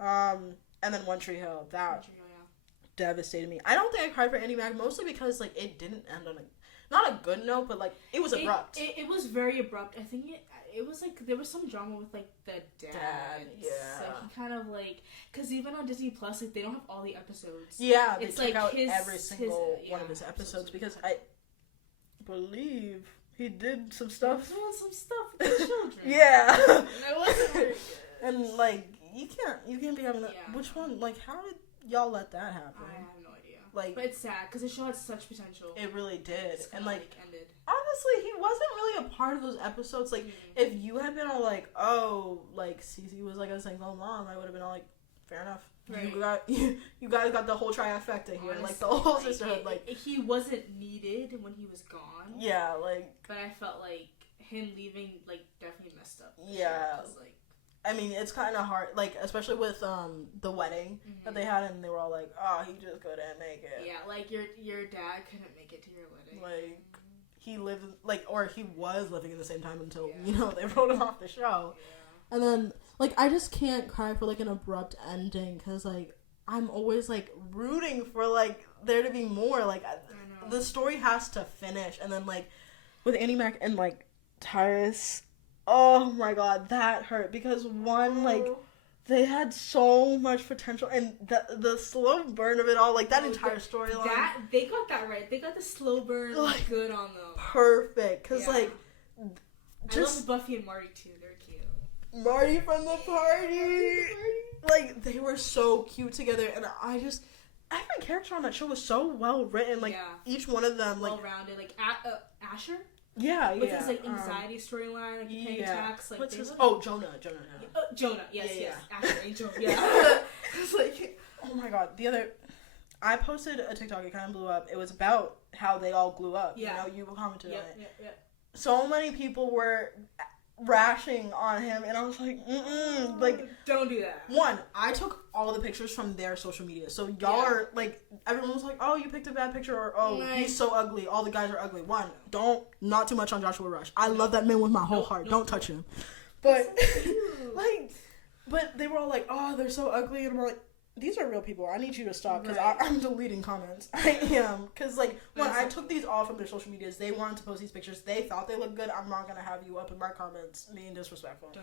and then One Tree Hill. That devastated me. I don't think I cried for Annie Mac, mostly because, like, it didn't end on a... not a good note, but like it was abrupt. It was very abrupt. I think it was like there was some drama with like the dad. Yeah. Like he kind of like because even on Disney Plus, like they don't have all the episodes. Yeah, they it's took like out every single one of his episodes because I believe he did some stuff. Doing some stuff with the children. Yeah. And it wasn't very good. And like you can't be having that. Yeah. Which one? Like how did y'all let that happen? I have no idea. Like, but it's sad because the show had such potential. It really did, It's and kinda, like ended. honestly, he wasn't really a part of those episodes. Like if you had been all like, oh, like Cece was like a single mom, I would have been all like, fair enough. Right. You guys got the whole trifecta here, Honestly, like the whole sisterhood. Like he wasn't needed when he was gone. Yeah, like. But I felt like him leaving like definitely messed up. Yeah. Show, like, I mean, it's kind of hard, like especially with the wedding that they had, and they were all like, "Oh, he just couldn't make it." Yeah, like your dad couldn't make it to your wedding. Like he lived, like, or he was living in the same time until they wrote him off the show. Yeah. And then, like, I just can't cry for like an abrupt ending because like I'm always like rooting for like there to be more. Like the story has to finish, and then like with Annie Mac and like Tyrus. Oh my god, that hurt because one, like, they had so much potential, and the slow burn of it all, like that entire storyline. That they got that right. They got the slow burn like, good on them. Perfect, because like, just I love Buffy and Marty too. They're cute. Marty from the party, like they were so cute together, and every character on that show was so well written. Like each one of them, like well rounded. Like Asher. Yeah, with his like anxiety storyline, like panic attacks, like what's his? Jonah. Jonah, yes. Asher, Angel, It's like, oh my god. I posted a TikTok. It kind of blew up. It was about how they all blew up. Yeah. You commented on it. Yeah. So many people were rashing on him, and I was like, like, don't do that. One, I took all the pictures from their social media, so y'all are like, everyone was like, oh, you picked a bad picture, or oh, he's so ugly, all the guys are ugly. One, not too much on Joshua Rush. I love that man with my whole heart. Don't touch him. But like, but they were all like, oh, they're so ugly, and we're like, these are real people. I need you to stop because I'm deleting comments. I am. Because, like, when I took these all from their social medias, they wanted to post these pictures. They thought they looked good. I'm not going to have you up in my comments being disrespectful.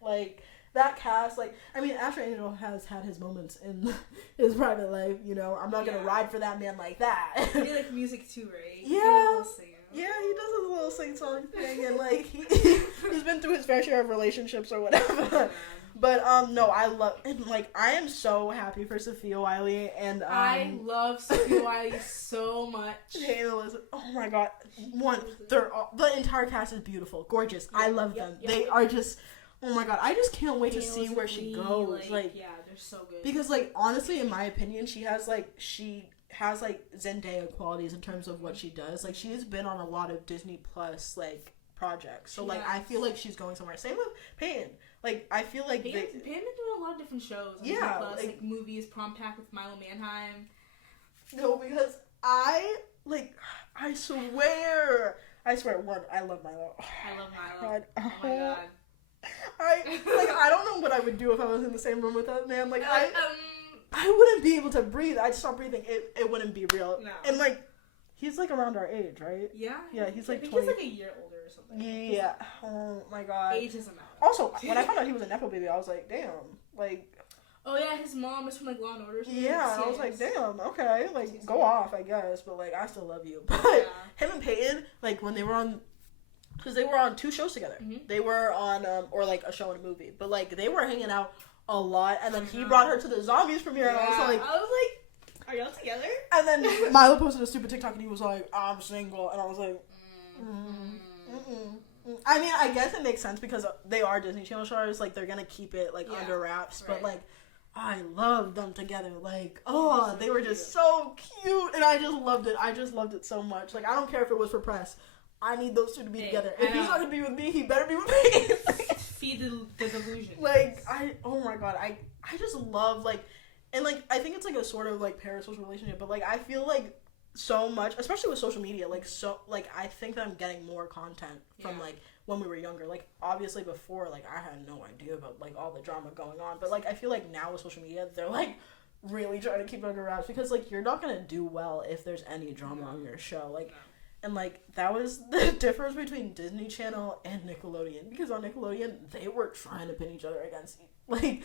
Like, that cast, like, I mean, Asher Angel has had his moments in his private life, you know. I'm not going to ride for that man like that. He like music too, right? Yeah. Yeah, he does his little sing-song thing. And, like, he's been through his fair share of relationships or whatever. But, no, I love, and, like, I am so happy for Sophia Wiley, and, I love Sophia Wiley so much. Hey, Elizabeth, oh my god, the entire cast is beautiful, gorgeous, I love them, they are just, oh my god, I just can't wait to see where she goes, like, yeah, they're so good. Because, like, honestly, in my opinion, she has Zendaya qualities in terms of what she does, like, she has been on a lot of Disney Plus, like, projects, so, like, I feel like she's going somewhere, same with Peyton. Like, I feel like Peyton's been doing a lot of different shows. Yeah. Plus, like movies, Prom Pack with Milo Manheim. No, because I swear, one, I love Milo. I love Milo. God. Oh my god. I don't know what I would do if I was in the same room with that man. Like, I wouldn't be able to breathe. I'd stop breathing. It wouldn't be real. No. And, like, he's, like, around our age, right? Yeah. Yeah, he's, like, I think 20. he's, like, a year older or something. Yeah. Oh, my God. Age doesn't matter. Also, when I found out he was a Nepo baby, I was like, damn. Like... Oh, yeah, his mom is from, like, Law & Order. Yeah, and I was like, damn, okay. Like, go off, I guess. But, like, I still love you. But him and Peyton, like, when they were on... Because they were on 2 shows together. Mm-hmm. They were on, or, like, a show and a movie. But, like, they were hanging out a lot. And then he brought her to the Zombies premiere. And I was like... Are y'all together? And then Milo posted a stupid TikTok and he was like, I'm single. And I was like, I mean, I guess it makes sense because they are Disney Channel stars. Like, they're going to keep it, like, under wraps. Right. But, like, I love them together. Like, oh, they were just so cute. And I just loved it. I just loved it so much. Like, I don't care if it was for press. I need those two to be together. If he's not going to be with me, he better be with me. Feed the delusion. Like, oh my god. I just love, like, and, like, I think it's, like, a sort of, like, parasocial relationship. But, like, I feel like so much, especially with social media, like, so, like, I think that I'm getting more content from, like, when we were younger. Like, obviously before, like, I had no idea about, like, all the drama going on. But, like, I feel like now with social media, they're, like, really trying to keep it under wraps. Because, like, you're not going to do well if there's any drama on your show. Like, And, like, that was the difference between Disney Channel and Nickelodeon. Because on Nickelodeon, they were trying to pin each other against, like,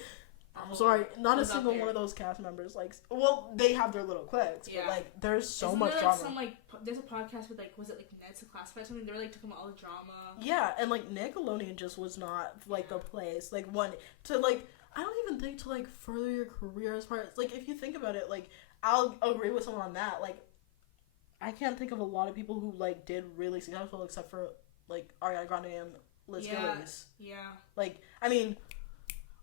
I'm sorry, not a single one of those cast members, like, well, they have their little cliques, but, like, there's so much drama. There's a podcast with, like, was it, like, Ned's Classified or something? They were, like, talking about all the drama. Yeah, and, like, Nickelodeon just was not, like, the place, like, to, like, I don't even think to, like, further your career as far as, like, if you think about it, like, I'll agree with someone on that, like, I can't think of a lot of people who, like, did really successful except for, like, Ariana Grande and Liz Gillies. Yeah. Like, I mean,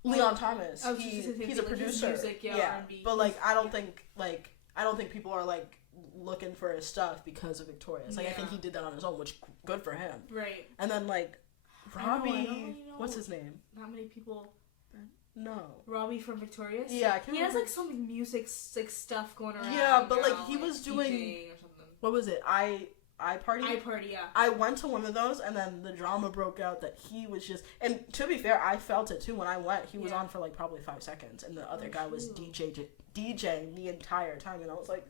Leon Thomas, he's a producer. Music, R&B. But, like, I don't think people are, like, looking for his stuff because of Victorious. Like, I think he did that on his own, which, good for him. Right. And then, like, Robbie, what's his name? Not many people... No. Robbie from Victorious? Yeah, he has, like, some music, like, stuff going around. Yeah, but, now, like, he was doing... What was it? iParty? iParty, yeah. I went to one of those, and then the drama broke out that he was just... And to be fair, I felt it, too, when I went. He was on for, like, probably 5 seconds, and the other guy was DJing the entire time, and I was like...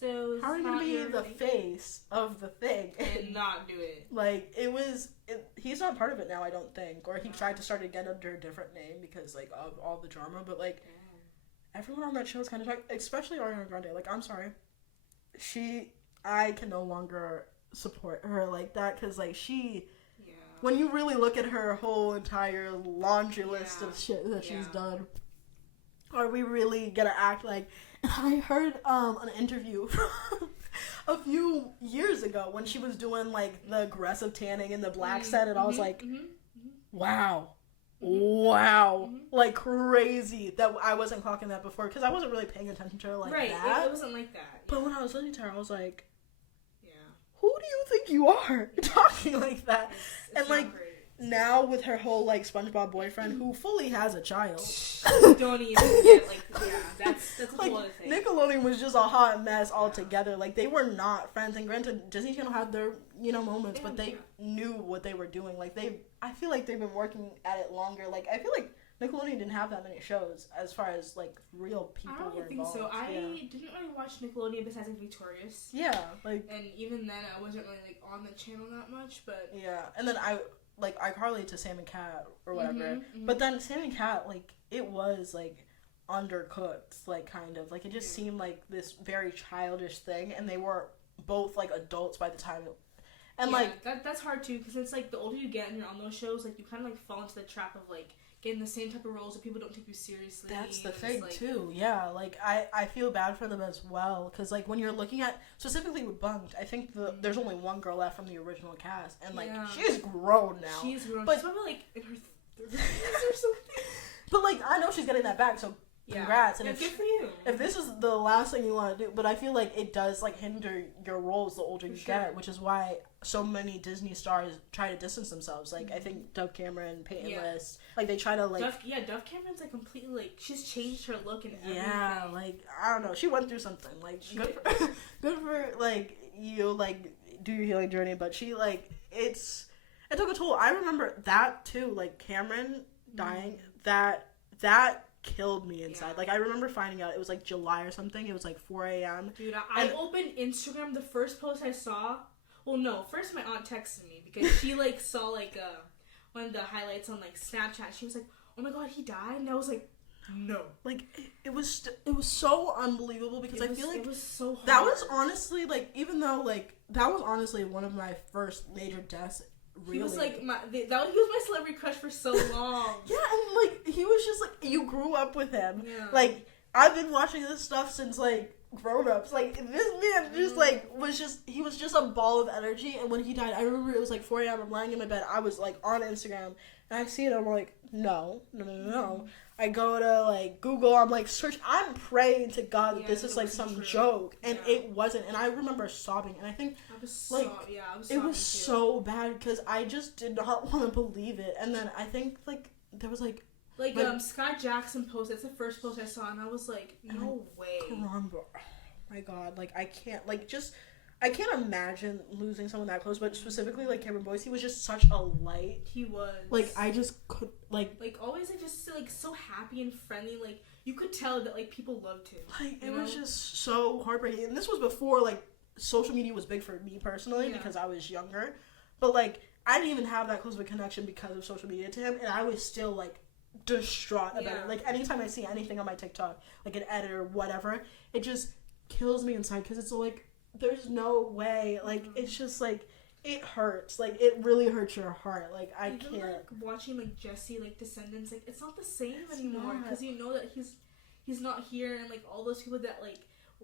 So how are you going to be the face of the thing? And not do it. Like, he's not part of it now, I don't think. Or he tried to start again under a different name because, like, of all the drama. But, like, everyone on that show is kind of... Especially Ariana Grande. Like, I'm sorry. I can no longer support her like that because, like, when you really look at her whole entire laundry list of shit that she's done, are we really gonna act like... I heard an interview a few years ago when she was doing, like, the aggressive tanning and the black set, and I was like, wow, like, crazy that I wasn't clocking that before, because I wasn't really paying attention to her like that. Right, it wasn't like that. But when I was listening to her, I was like, who do you think you are talking like that? It's like, great. Now with her whole, like, SpongeBob boyfriend who fully has a child. Don't even get, like, that's a like, whole other thing. Nickelodeon was just a hot mess altogether. Like, they were not friends, and granted, Disney Channel had their, moments, but they knew what they were doing. Like, I feel like they've been working at it longer. Like, I feel like Nickelodeon didn't have that many shows as far as, like, real people were involved. I don't think so. I didn't really watch Nickelodeon besides, like, Victorious. Yeah, like... And even then, I wasn't really, like, on the channel that much, but... Yeah, and then iCarly to Sam and Cat or whatever. But then Sam and Cat, like, it was, like, undercooked, like, kind of. Like, it just seemed like this very childish thing, and they were both, like, adults by the time... And, like... That's hard, too, because it's, like, the older you get and you're on those shows, like, you kind of, like, fall into the trap of, like, getting the same type of roles that people don't take you seriously. That's the thing, like, too. Yeah, like, I feel bad for them as well, because, like, when you're looking at, specifically with Bunked, I think there's only one girl left from the original cast, and, like, she's grown now. She's grown. But, she's probably, like, in her 30s or something. But, like, I know she's getting that back, so congrats. And good for you. If this is the last thing you want to do, but I feel like it does, like, hinder your roles the older you get, which is why so many Disney stars try to distance themselves. Like, I think Dove Cameron, Peyton List, like, they try to, like... Dove Cameron's, like, completely, like, she's changed her look and everything. Yeah, like, I don't know. She went through something. Like, good for, like, you, like, do your healing journey, but she, like, it took a toll. I remember that, too, like, Cameron dying, that killed me inside. Yeah. Like, I remember finding out it was, like, July or something. It was, like, 4 a.m. Dude, I opened Instagram. The first post I saw... Well, no. First, my aunt texted me because she, like, saw, like, one of the highlights on, like, Snapchat. She was like, oh, my God, he died? And I was like, no. Like, it was so unbelievable because I feel like... It was so hard. That was honestly, like, even though, like, that was honestly one of my first major deaths. Really? He was like he was my celebrity crush for so long. Yeah, and like he was just like you grew up with him. Yeah. Like I've been watching this stuff since like grown-ups. Like this man just like was just a ball of energy. And when he died, I remember it was like 4 a.m. I'm lying in my bed. I was like on Instagram and I see it. I'm like no. I go to like Google. I'm like search. I'm praying to God that this is like some joke, and it wasn't. And I remember sobbing, and I think it was so bad because I just did not want to believe it. And then I think like there was like Scott Jackson post. That's the first post I saw, and I was like, no way. Come on, bro. Oh my God, like I can't imagine losing someone that close, but specifically like Cameron Boyce, he was just such a light. He was. Like I just could like always like just like so happy and friendly. Like you could tell that like people loved him. Like it was just so heartbreaking. And this was before like social media was big for me personally Yeah. because I was younger, but like I didn't even have that close of a connection because of social media to him, and I was still like distraught about it. Like anytime I see anything on my TikTok, like an edit or whatever, it just kills me inside because it's like there's no way. Like it's just like it hurts. Like it really hurts your heart. Like I Even, can't. like watching like Jesse like Descendants, like it's not the same anymore because you know that he's not here, and like all those people that like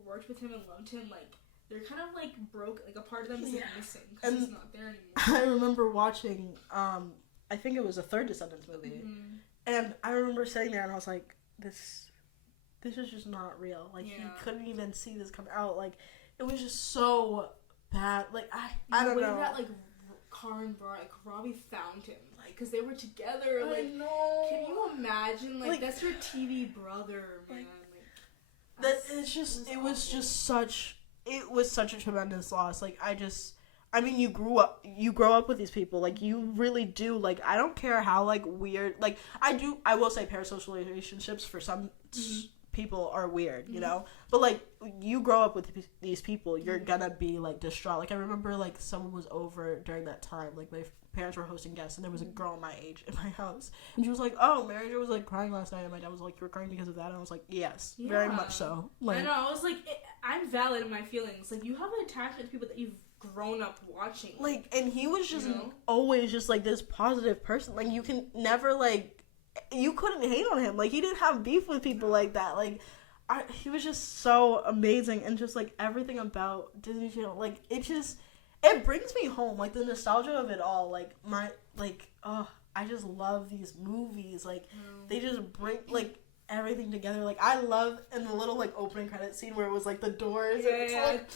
worked with him and loved him, like they're kind of like broke. Like a part of them is like missing because he's not there anymore. I remember watching. I think it was a third Descendants movie, and I remember sitting there and I was like, this is just not real. Like he couldn't even see this come out. Like it was just so bad. Like I don't know. That like Karen brought, like Robbie found him, like because they were together. Like, I know. Can you imagine? Like that's your TV brother, man. That it's just it was such a tremendous loss. Like I mean, you grow up with these people. Like you really do. Like I don't care how like weird. Like I will say parasocial relationships for some people are weird, you know. But like you grow up with these people, you're gonna be like distraught. Like I remember like someone was over during that time. Like my parents were hosting guests, and there was a girl my age in my house, and she was like, "Oh, Mary Jo was like crying last night," and my dad was like, "You were crying because of that?" And I was like, "Yes, very much so." Like I know. I was like, I'm valid in my feelings. Like you have an attachment to people that you've grown up watching. Like, and he was just always just like this positive person. Like you can never like, you couldn't hate on him. Like he didn't have beef with people like that. Like he was just so amazing, and just like everything about Disney Channel. Like it brings me home. Like the nostalgia of it all. Like I just love these movies. Like they just bring like everything together. Like I love in the little like opening credit scene where it was like the doors and it's like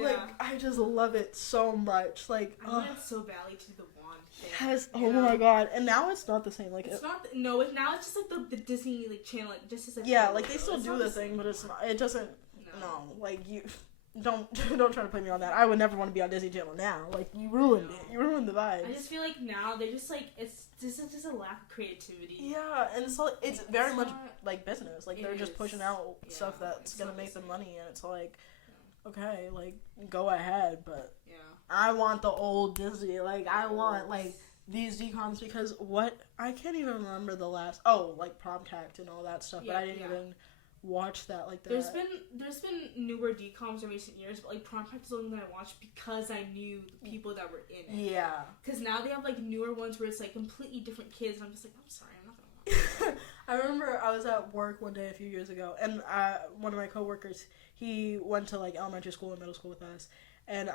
like I just love it so much. Like I wanted so badly to do the wand thing. Yes, oh my god. And now it's not the same. Like it's not now it's just like the Disney like channel, like just as like like they still do the thing, but it's not, it doesn't like you don't try to put me on that. I would never want to be on Disney Channel now. Like you ruined it. You ruined the vibe. I just feel like now they're just like it's just a lack of creativity. Yeah, and it's very much like business. Like they're just pushing out stuff that's gonna make them money, and it's like okay, like go ahead, but I want the old Disney. Like I want like these decoms because I can't even remember the last like Promtact and all that stuff, but I didn't even watch that like that. There's been newer decoms in recent years, but like Promtact is the only one that I watched because I knew the people that were in it. Yeah. Because now they have like newer ones where it's like completely different kids, and I'm just like, I'm sorry, I'm not gonna watch it. I remember I was at work one day a few years ago, and one of my coworkers, he went to like elementary school and middle school with us, and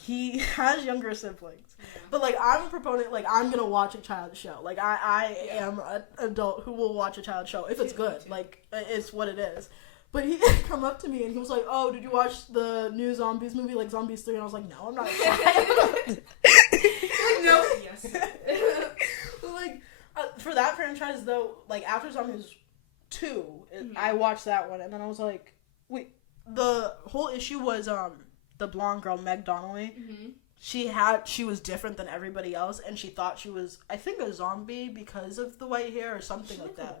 he has younger siblings, but like I'm a proponent, like I'm gonna watch a child show. Like I am an adult who will watch a child show if it's good. Like it's what it is. But he come up to me and he was like, "Oh, did you watch the new Zombies movie, like Zombies 3?" And I was like, "No, I'm not a child." No. Yes. Like for that franchise though, like after Zombies 2, I watched that one, and then I was like, wait, the whole issue was the blonde girl, Meg Donnelly, she was different than everybody else, and she thought she was, I think, a zombie because of the white hair or something like that.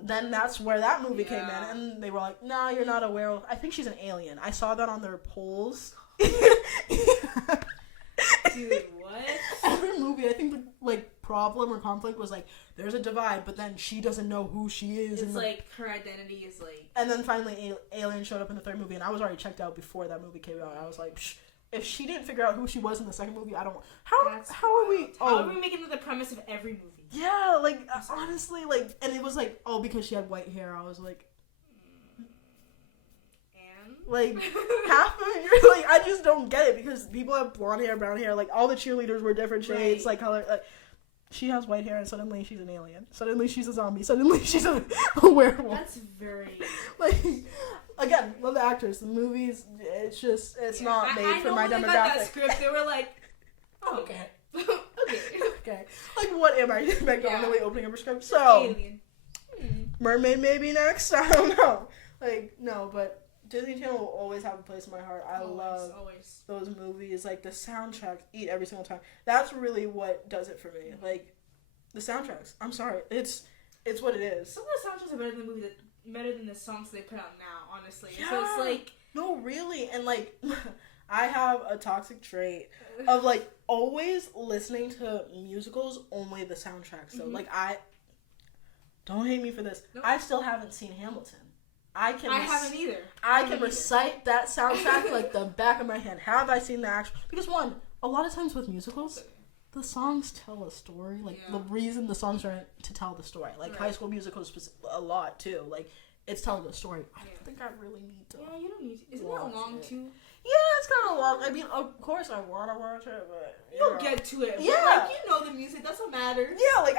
Then that's where that movie came in, and they were like, "Nah, you're not a werewolf. I think she's an alien." I saw that on their polls. Dude, what? Every movie, I think the like problem or conflict was like, there's a divide, but then she doesn't know who she is. It's like her identity is like. And then finally, Alien showed up in the third movie, and I was already checked out before that movie came out. I was like, psh, if she didn't figure out who she was in the second movie, I don't. How are we? How are we making it the premise of every movie? Yeah, like honestly, like, and it was like, because she had white hair. I was like. Like, half of you, like, I just don't get it, because people have blonde hair, brown hair, like, all the cheerleaders were different shades, like, color, like, she has white hair, and suddenly she's an alien, suddenly she's a zombie, suddenly she's a werewolf. That's very... Like, again, love the actors, the movies, it's just, it's not made for my demographic. I know when they got that script, they were like, oh, okay. Okay. Like, what am I, Meg Donnelly opening up a script? So, alien. Mermaid maybe next? I don't know. Like, no, but... Disney Channel will always have a place in my heart. I love those movies. Like, the soundtracks eat every single time. That's really what does it for me. Like, the soundtracks. I'm sorry. It's what it is. Some of the soundtracks are better than the songs they put out now, honestly. Yeah. So it's like, No, really, and like, I have a toxic trait of like always listening to musicals only the soundtrack. So like don't hate me for this. Nope. I still haven't seen Hamilton. I haven't either. I can recite that soundtrack like the back of my hand. Have I seen the actual? Because one, a lot of times with musicals, the songs tell a story. Like the reason the songs are to tell the story. Like High School Musical is a lot too. Like it's telling the story. I don't think I really need to. Yeah, you don't need to. Isn't that long too? Yeah, it's kind of long. I mean, of course I want to watch it, but you'll get to it. Yeah, like, you know the music. That's what matters. Yeah, like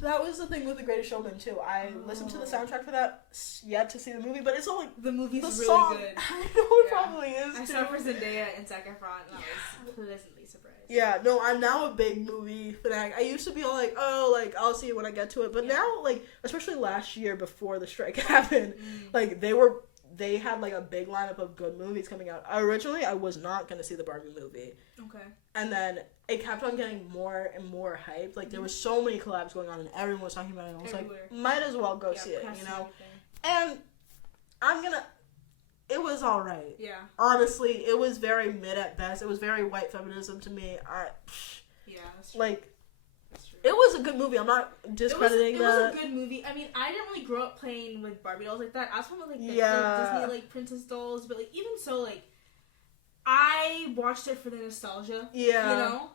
that was the thing with The Greatest Showman too. I listened to the soundtrack for that. Yet to see the movie, but it's all like the movie's really song, good. I know it probably is. I saw it for Zendaya and Zac Efron, and I was pleasantly surprised. Yeah, no, I'm now a big movie fanatic. I used to be all like, oh, like I'll see it when I get to it, but now, like, especially last year before the strike happened, like they had like a big lineup of good movies coming out. Originally, I was not gonna see the Barbie movie. Okay. And then it kept on getting more and more hyped. Like there were so many collabs going on, and everyone was talking about it. And I was like, might as well go see it, you know. And it was all right. Yeah. Honestly, it was very mid at best. It was very white feminism to me. Yeah. That's true. Like. It was a good movie. I'm not discrediting that. It was a good movie. I mean, I didn't really grow up playing with Barbie dolls like that. I was from like the Disney like princess dolls, but like even so, like I watched it for the nostalgia. Yeah, you know.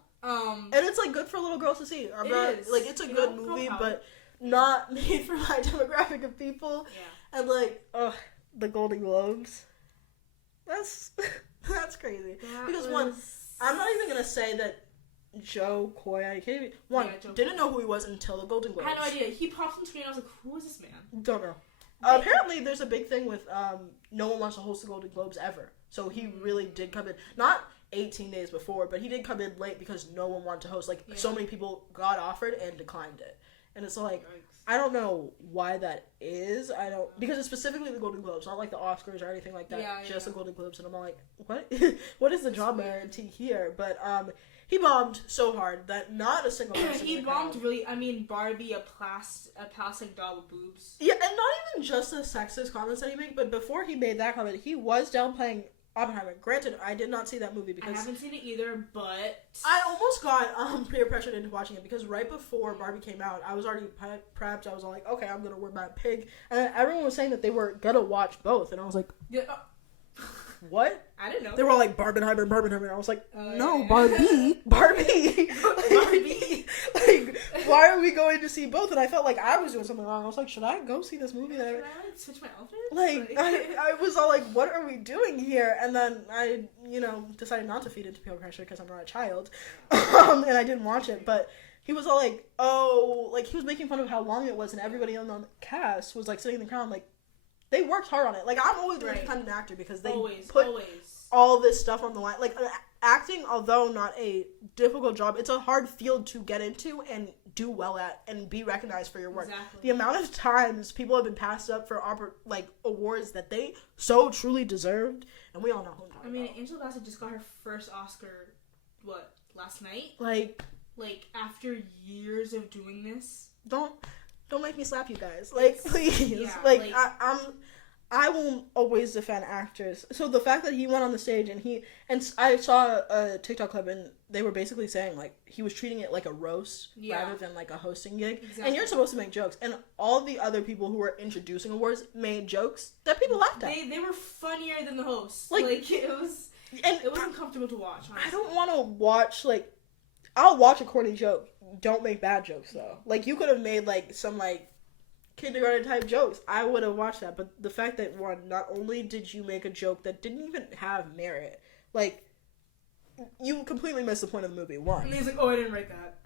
And it's like good for little girls to see. It's a good movie, but not made for my demographic of people. Yeah. And like, the Golden Globes. That's crazy. I'm not even gonna say that. Joe Coy, didn't know who he was until the Golden Globes. I had no idea. He popped on screen. I was like, "Who is this man?" Don't know. Apparently, there's a big thing with no one wants to host the Golden Globes ever. So he really did come in, not 18 days before, but he did come in late because no one wanted to host. Like so many people got offered and declined it, and it's like I don't know why that is. Because it's specifically the Golden Globes, not like the Oscars or anything like that. Just the Golden Globes, and I'm like, what? What is the job guarantee here? But he bombed so hard that not a single person. He bombed really. I mean, Barbie, a plastic doll with boobs. Yeah, and not even just the sexist comments that he made, but before he made that comment, he was downplaying Oppenheimer. Granted, I did not see that movie because I haven't seen it either, but I almost got peer pressured into watching it because right before Barbie came out, I was already prepped. I was all like, okay, I'm gonna wear my pig, and everyone was saying that they were gonna watch both, and I was like, yeah. What? I didn't know. They were all like Barbenheimer. And I was like, no, Barbie. Barbie. Like, why are we going to see both? And I felt like I was doing something wrong. I was like, should I go see this movie? Should I like switch my outfit? Like, I was all like, what are we doing here? And then I, decided not to feed into peer pressure because I'm not a child. And I didn't watch it. But he was all like, he was making fun of how long it was. And everybody on the cast was like sitting in the crowd like, they worked hard on it. Like, I'm always going to defend an actor because they put all this stuff on the line. Like, acting, although not a difficult job, it's a hard field to get into and do well at and be recognized for your work. Exactly. The amount of times people have been passed up for, awards that they so truly deserved, and we all know who I'm talking about. Angela Bassett just got her first Oscar, last night? Like, after years of doing this? Don't make me slap you guys. Like, please. Yeah, I will always defend actors. So the fact that he went on the stage and I saw a TikTok clip and they were basically saying like he was treating it like a roast rather than like a hosting gig. Exactly. And you're supposed to make jokes. And all the other people who were introducing awards made jokes that people laughed at. They were funnier than the host. It wasn't comfortable to watch. Honestly. I don't want to watch I'll watch a corny joke. Don't make bad jokes though. Like you could have made some kindergarten type jokes. I would have watched that. But the fact that not only did you make a joke that didn't even have merit, you completely missed the point of the movie. And he's like, I didn't write that.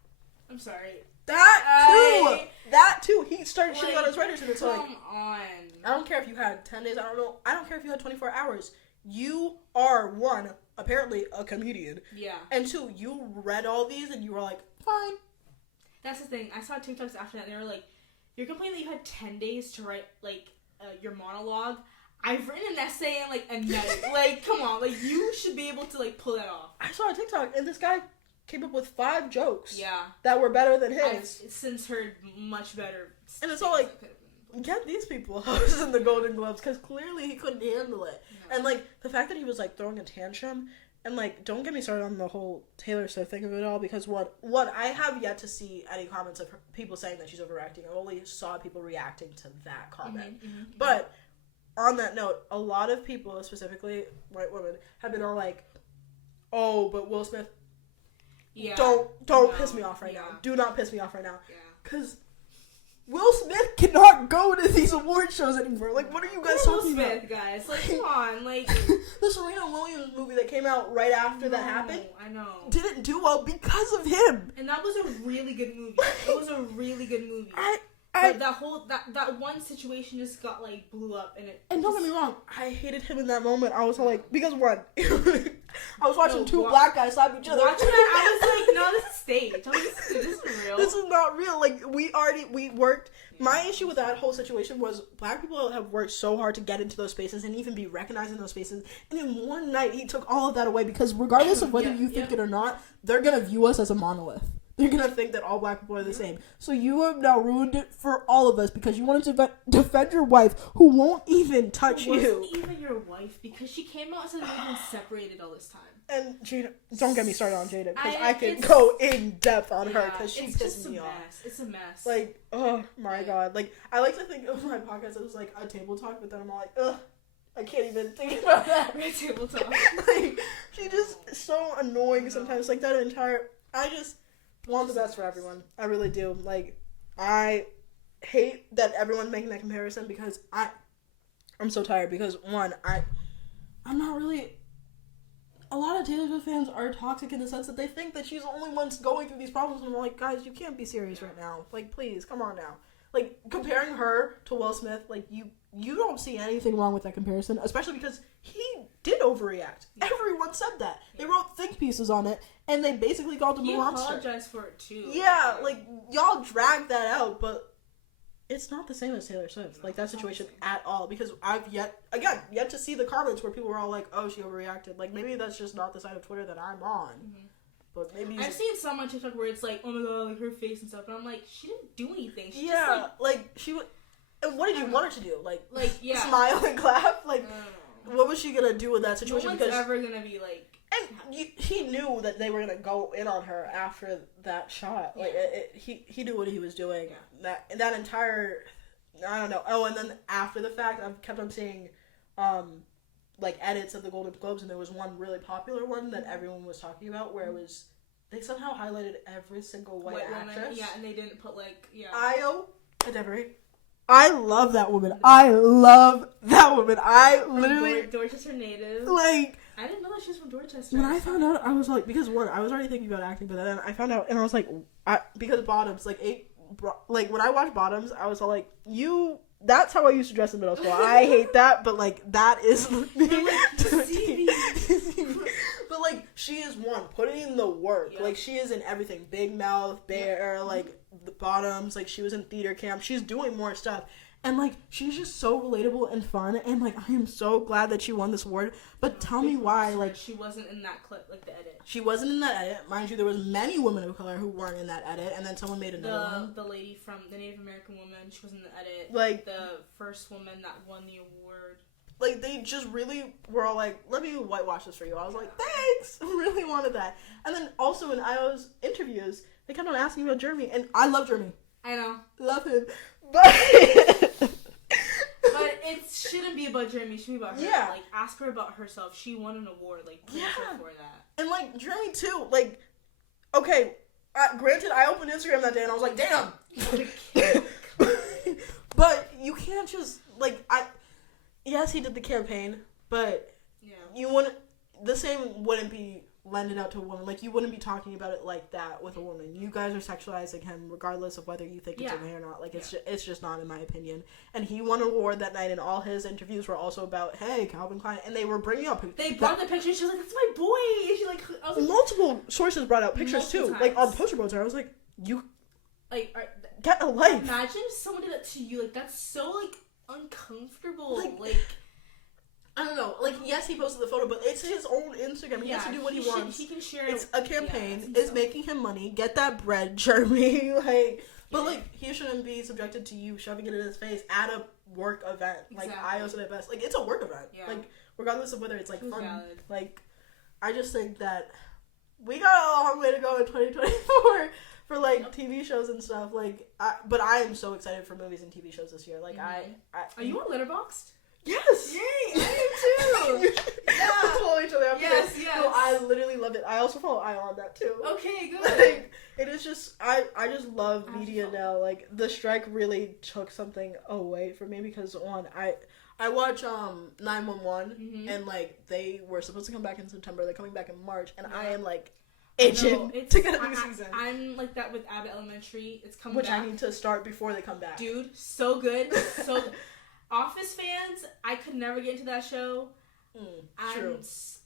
I'm sorry. That too. He started shitting on his writers, and it's come on. I don't care if you had 10 days. I don't care if you had 24 hours. You are one, apparently a comedian. Yeah. And two, you read all these and you were like, fine. That's the thing. I saw TikToks after that. And they were like, you're complaining that you had 10 days to write your monologue. I've written an essay in a night. Come on. You should be able to pull that off. I saw a TikTok and this guy came up with 5 jokes. Yeah. That were better than his. I've since heard much better. And it's all get these people hosting the Golden Globes, because clearly he couldn't handle it. No. And, like, the fact that he was, like, throwing a tantrum, and, like, don't get me started on the whole Taylor Swift thing of it all, because what I have yet to see any comments of people saying that she's overreacting. I only saw people reacting to that comment. But on that note, a lot of people, specifically white women, have been all like, oh, but Will Smith, don't piss me off right now. Do not piss me off right now. Because Will Smith cannot go to these award shows anymore. Like, what are you guys talking about? Will Smith, guys. Like, come on. Like, the Serena Williams movie that came out right after that happened, I know, didn't do well because of him. And that was a really good movie. It was a really good movie. But that one situation just got, like, blew up, and don't get me wrong, I hated him in that moment. I was all like, because one, I was watching two black guys slap each other. Watching it, I was like, no, this is stage. This isn't real. This is not real. Like, we worked. My issue with that whole situation was black people have worked so hard to get into those spaces and even be recognized in those spaces. And in one night, he took all of that away, because regardless of whether you think it or not, they're going to view us as a monolith. They're going to think that all black people are the same. So you have now ruined it for all of us, because you wanted to defend your wife, who won't even touch you. It wasn't even your wife, because she came out and said they've been separated all this time. And Jada, don't get me started on Jada, because I could go in depth on her, because she pissed me off. It's a mess. Like, oh my god. Like, I like to think of my podcast as like a table talk, but then I'm all like, ugh, I can't even think about that. Table talk. Like, she just so annoying sometimes. Like, that entire, I just want the best for everyone. I really do. Like, I hate that everyone's making that comparison, because I'm so tired, because one, I'm not really. A lot of Taylor Swift fans are toxic in the sense that they think that she's the only one going through these problems, and I'm like, guys, you can't be serious right now. Like, please, come on now. Like, comparing her to Will Smith, like, you don't see anything wrong with that comparison, especially because he did overreact. Yeah. Everyone said that. They wrote think pieces on it, and they basically called him a monster. He apologized for it, too. Yeah, like, y'all dragged that out, but it's not the same as Taylor Swift, like, that situation at all, because I've yet to see the comments where people were all like, oh, she overreacted. Like, maybe that's just not the side of Twitter that I'm on. But maybe I've seen some on TikTok where it's like, oh my god, like, her face and stuff, and I'm like, she didn't do anything. She just, like, she would. And what did you want her to do? Like yeah, smile and clap? Like, what was she gonna do with that situation? No one's ever gonna be like. And he knew that they were gonna go in on her after that shot. Like, he knew what he was doing. Yeah. That entire, I don't know. Oh, and then after the fact, I've kept on seeing, like, edits of the Golden Globes, and there was one really popular one that everyone was talking about, where it was, they somehow highlighted every single white actress. Woman, yeah, and they didn't put, like, Io, at every rate. I love that woman. I literally... Dorchester native. Like... I didn't know that she was from Dorchester. When I found out, I was like... Because, one, I was already thinking about acting, but then I found out, and I was like... because Bottoms, like, when I watched Bottoms, I was all like, that's how I used to dress in middle school. I hate that, but, like, that is... But, like, she is one, putting in the work. Yeah. Like, she is in everything. Big Mouth, Bear, like, the Bottoms. Like, she was in theater camp. She's doing more stuff. And, like, she's just so relatable and fun. And, like, I am so glad that she won this award. But tell me why, like... She wasn't in that clip, like, the edit. She wasn't in that edit. Mind you, there was many women of color who weren't in that edit. And then someone made another one. The lady from the Native American woman, she was in the edit. Like... The first woman that won the award. Like, they just really were all like, let me whitewash this for you. I was like, thanks! I really wanted that. And then also in Io's interviews, they kept on asking about Jeremy. And I love Jeremy. I know. Love him. But it shouldn't be about Jeremy. It should be about her. Yeah. Like, ask her about herself. She won an award. Like, praise her for that. And, like, Jeremy, too. Like, okay, granted, I opened Instagram that day and I was like, damn! But you can't just, like, yes, he did the campaign, but the same wouldn't be lended out to a woman. Like, you wouldn't be talking about it like that with a woman. You guys are sexualizing him regardless of whether you think it's okay or not. Like, it's just not, in my opinion. And he won an award that night, and all his interviews were also about, hey, Calvin Klein, and they were bringing up... They brought the picture, and she was like, that's my boy! And she, like... I was like, multiple sources brought out pictures, too. Times. Like, on poster boards, I was like, you... Like, get a life. Imagine if someone did that to you. Like, that's so, like, uncomfortable. Like I don't know. Like, yes, he posted the photo, but it's his own Instagram. He has to do what he wants. He can share. It's a campaign. It's making him money. Get that bread, Jeremy. Like, But, like, he shouldn't be subjected to you shoving it in his face at a work event. Like, I also at best. Like, it's a work event. Yeah. Like, regardless of whether it's, like, fun. Valid. Like, I just think that we got a long way to go in 2024 for, like, TV shows and stuff. Like, but I am so excited for movies and TV shows this year. Like, Are you on Letterboxd? Yes! Yay! I am too! Yeah! Follow each other after yes, this. yes. No, I literally love it. I also follow I on that too. Okay, good. Like, it is just, I just love media now. Like, the strike really took something away from me because, I watch 911 and, like, they were supposed to come back in September. They're coming back in March, and I am, like, itching to get a new season. I'm like that with Abbott Elementary. It's coming back. Which I need to start before they come back. Dude, so good. So Office fans, I could never get into that show. True.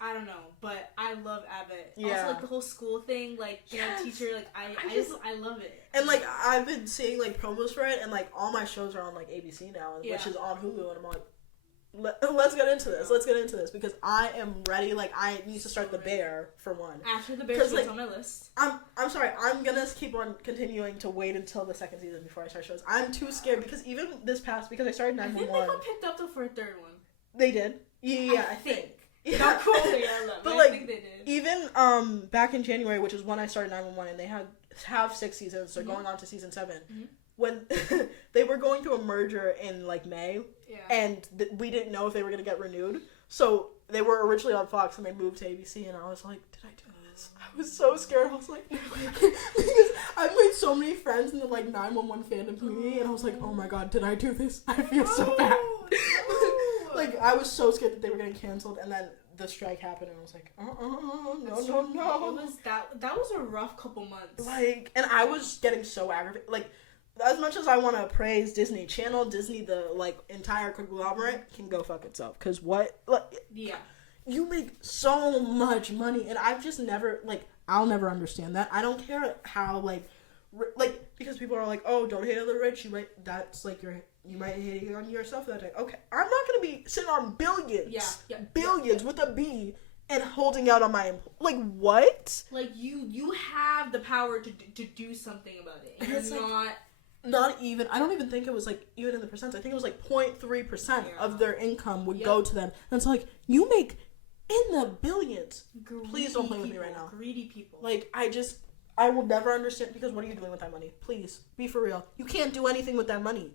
I don't know, but I love Abbott. Yeah. Also, like, the whole school thing, like, you know, teacher, like, I love it. And, like, I've been seeing, like, promos for it, and, like, all my shows are on, like, ABC now, which is on Hulu, and I'm like, let's get into this, because I am ready. Like, I need to start The Bear, for one. After The Bear, like, on my list. I'm sorry, I'm gonna keep on continuing to wait until the second season before I start shows. I'm too scared, because even this past, because I started 911. I think they got picked up, though, for a third one. They did? Yeah, I think. Yeah. Not cool. But, like, I think they did. Even, back in January, which is when I started 911, and they have 6 seasons, so going on to season 7. When they were going through a merger in, like, May, and we didn't know if they were going to get renewed, so they were originally on Fox, and they moved to ABC, and I was like, did I do this? I was so scared. I was like, because I've made so many friends in the, like, 911 fandom community, and I was like, oh my god, did I do this? I feel so bad. Like, I was so scared that they were getting canceled, and then the strike happened, and I was like, no. That was a rough couple months. Like, and I was getting so aggravated. Like, as much as I want to praise Disney Channel, Disney, the, like, entire conglomerate, can go fuck itself. Because what? Like, yeah. You make so much money, and I've just never, like, I'll never understand that. I don't care how, like, because people are like, oh, don't hate on the rich. You might hate on yourself that day. Okay, I'm not going to be sitting on billions. Yeah. Billions with a B and holding out on my, like, what? Like, you have the power to do something about it. And it's not even, I don't even think it was, like, even in the percents. I think it was, like, 0.3% of their income would go to them. And it's like, you make in the billions. Greedy Please don't play with me right now. Greedy people. Like, I will never understand, because what are you doing with that money? Please, be for real. You can't do anything with that money.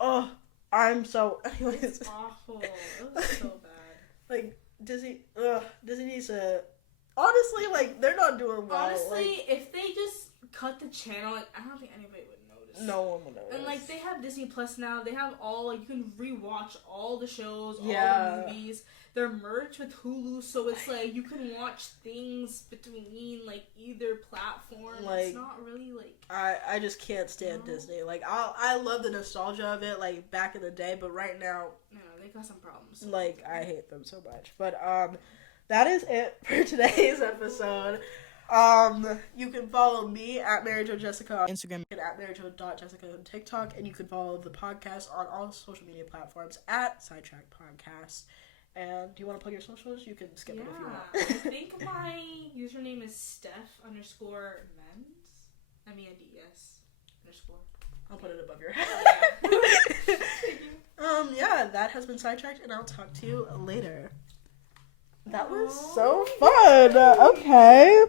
Oh, I'm so, anyways. It's awful. It was so bad. Like, Disney needs to, honestly, like, they're not doing well. Honestly, like, if they just cut the channel, like, I don't think anybody would notice. No one would notice. And, like, they have Disney Plus now. They have all, like, you can rewatch all the shows, all the movies. They're merged with Hulu, so it's like you can watch things between, like, either platform. Like, it's not really like, I just can't stand Disney. Like, I love the nostalgia of it, like, back in the day, but right now, they got some problems. Like, I hate them so much. But that is it for today's episode. You can follow me at MaryJoJessica on Instagram, and at MaryJo.Jessica on TikTok, and you can follow the podcast on all social media platforms at Sidetrack'd Podcast. And do you want to plug your socials? You can skip it if you want. I think my username is Steph_Mendes. MENDES _ I'll put it above your head. That has been Sidetrack'd, and I'll talk to you later. That was so fun. Okay.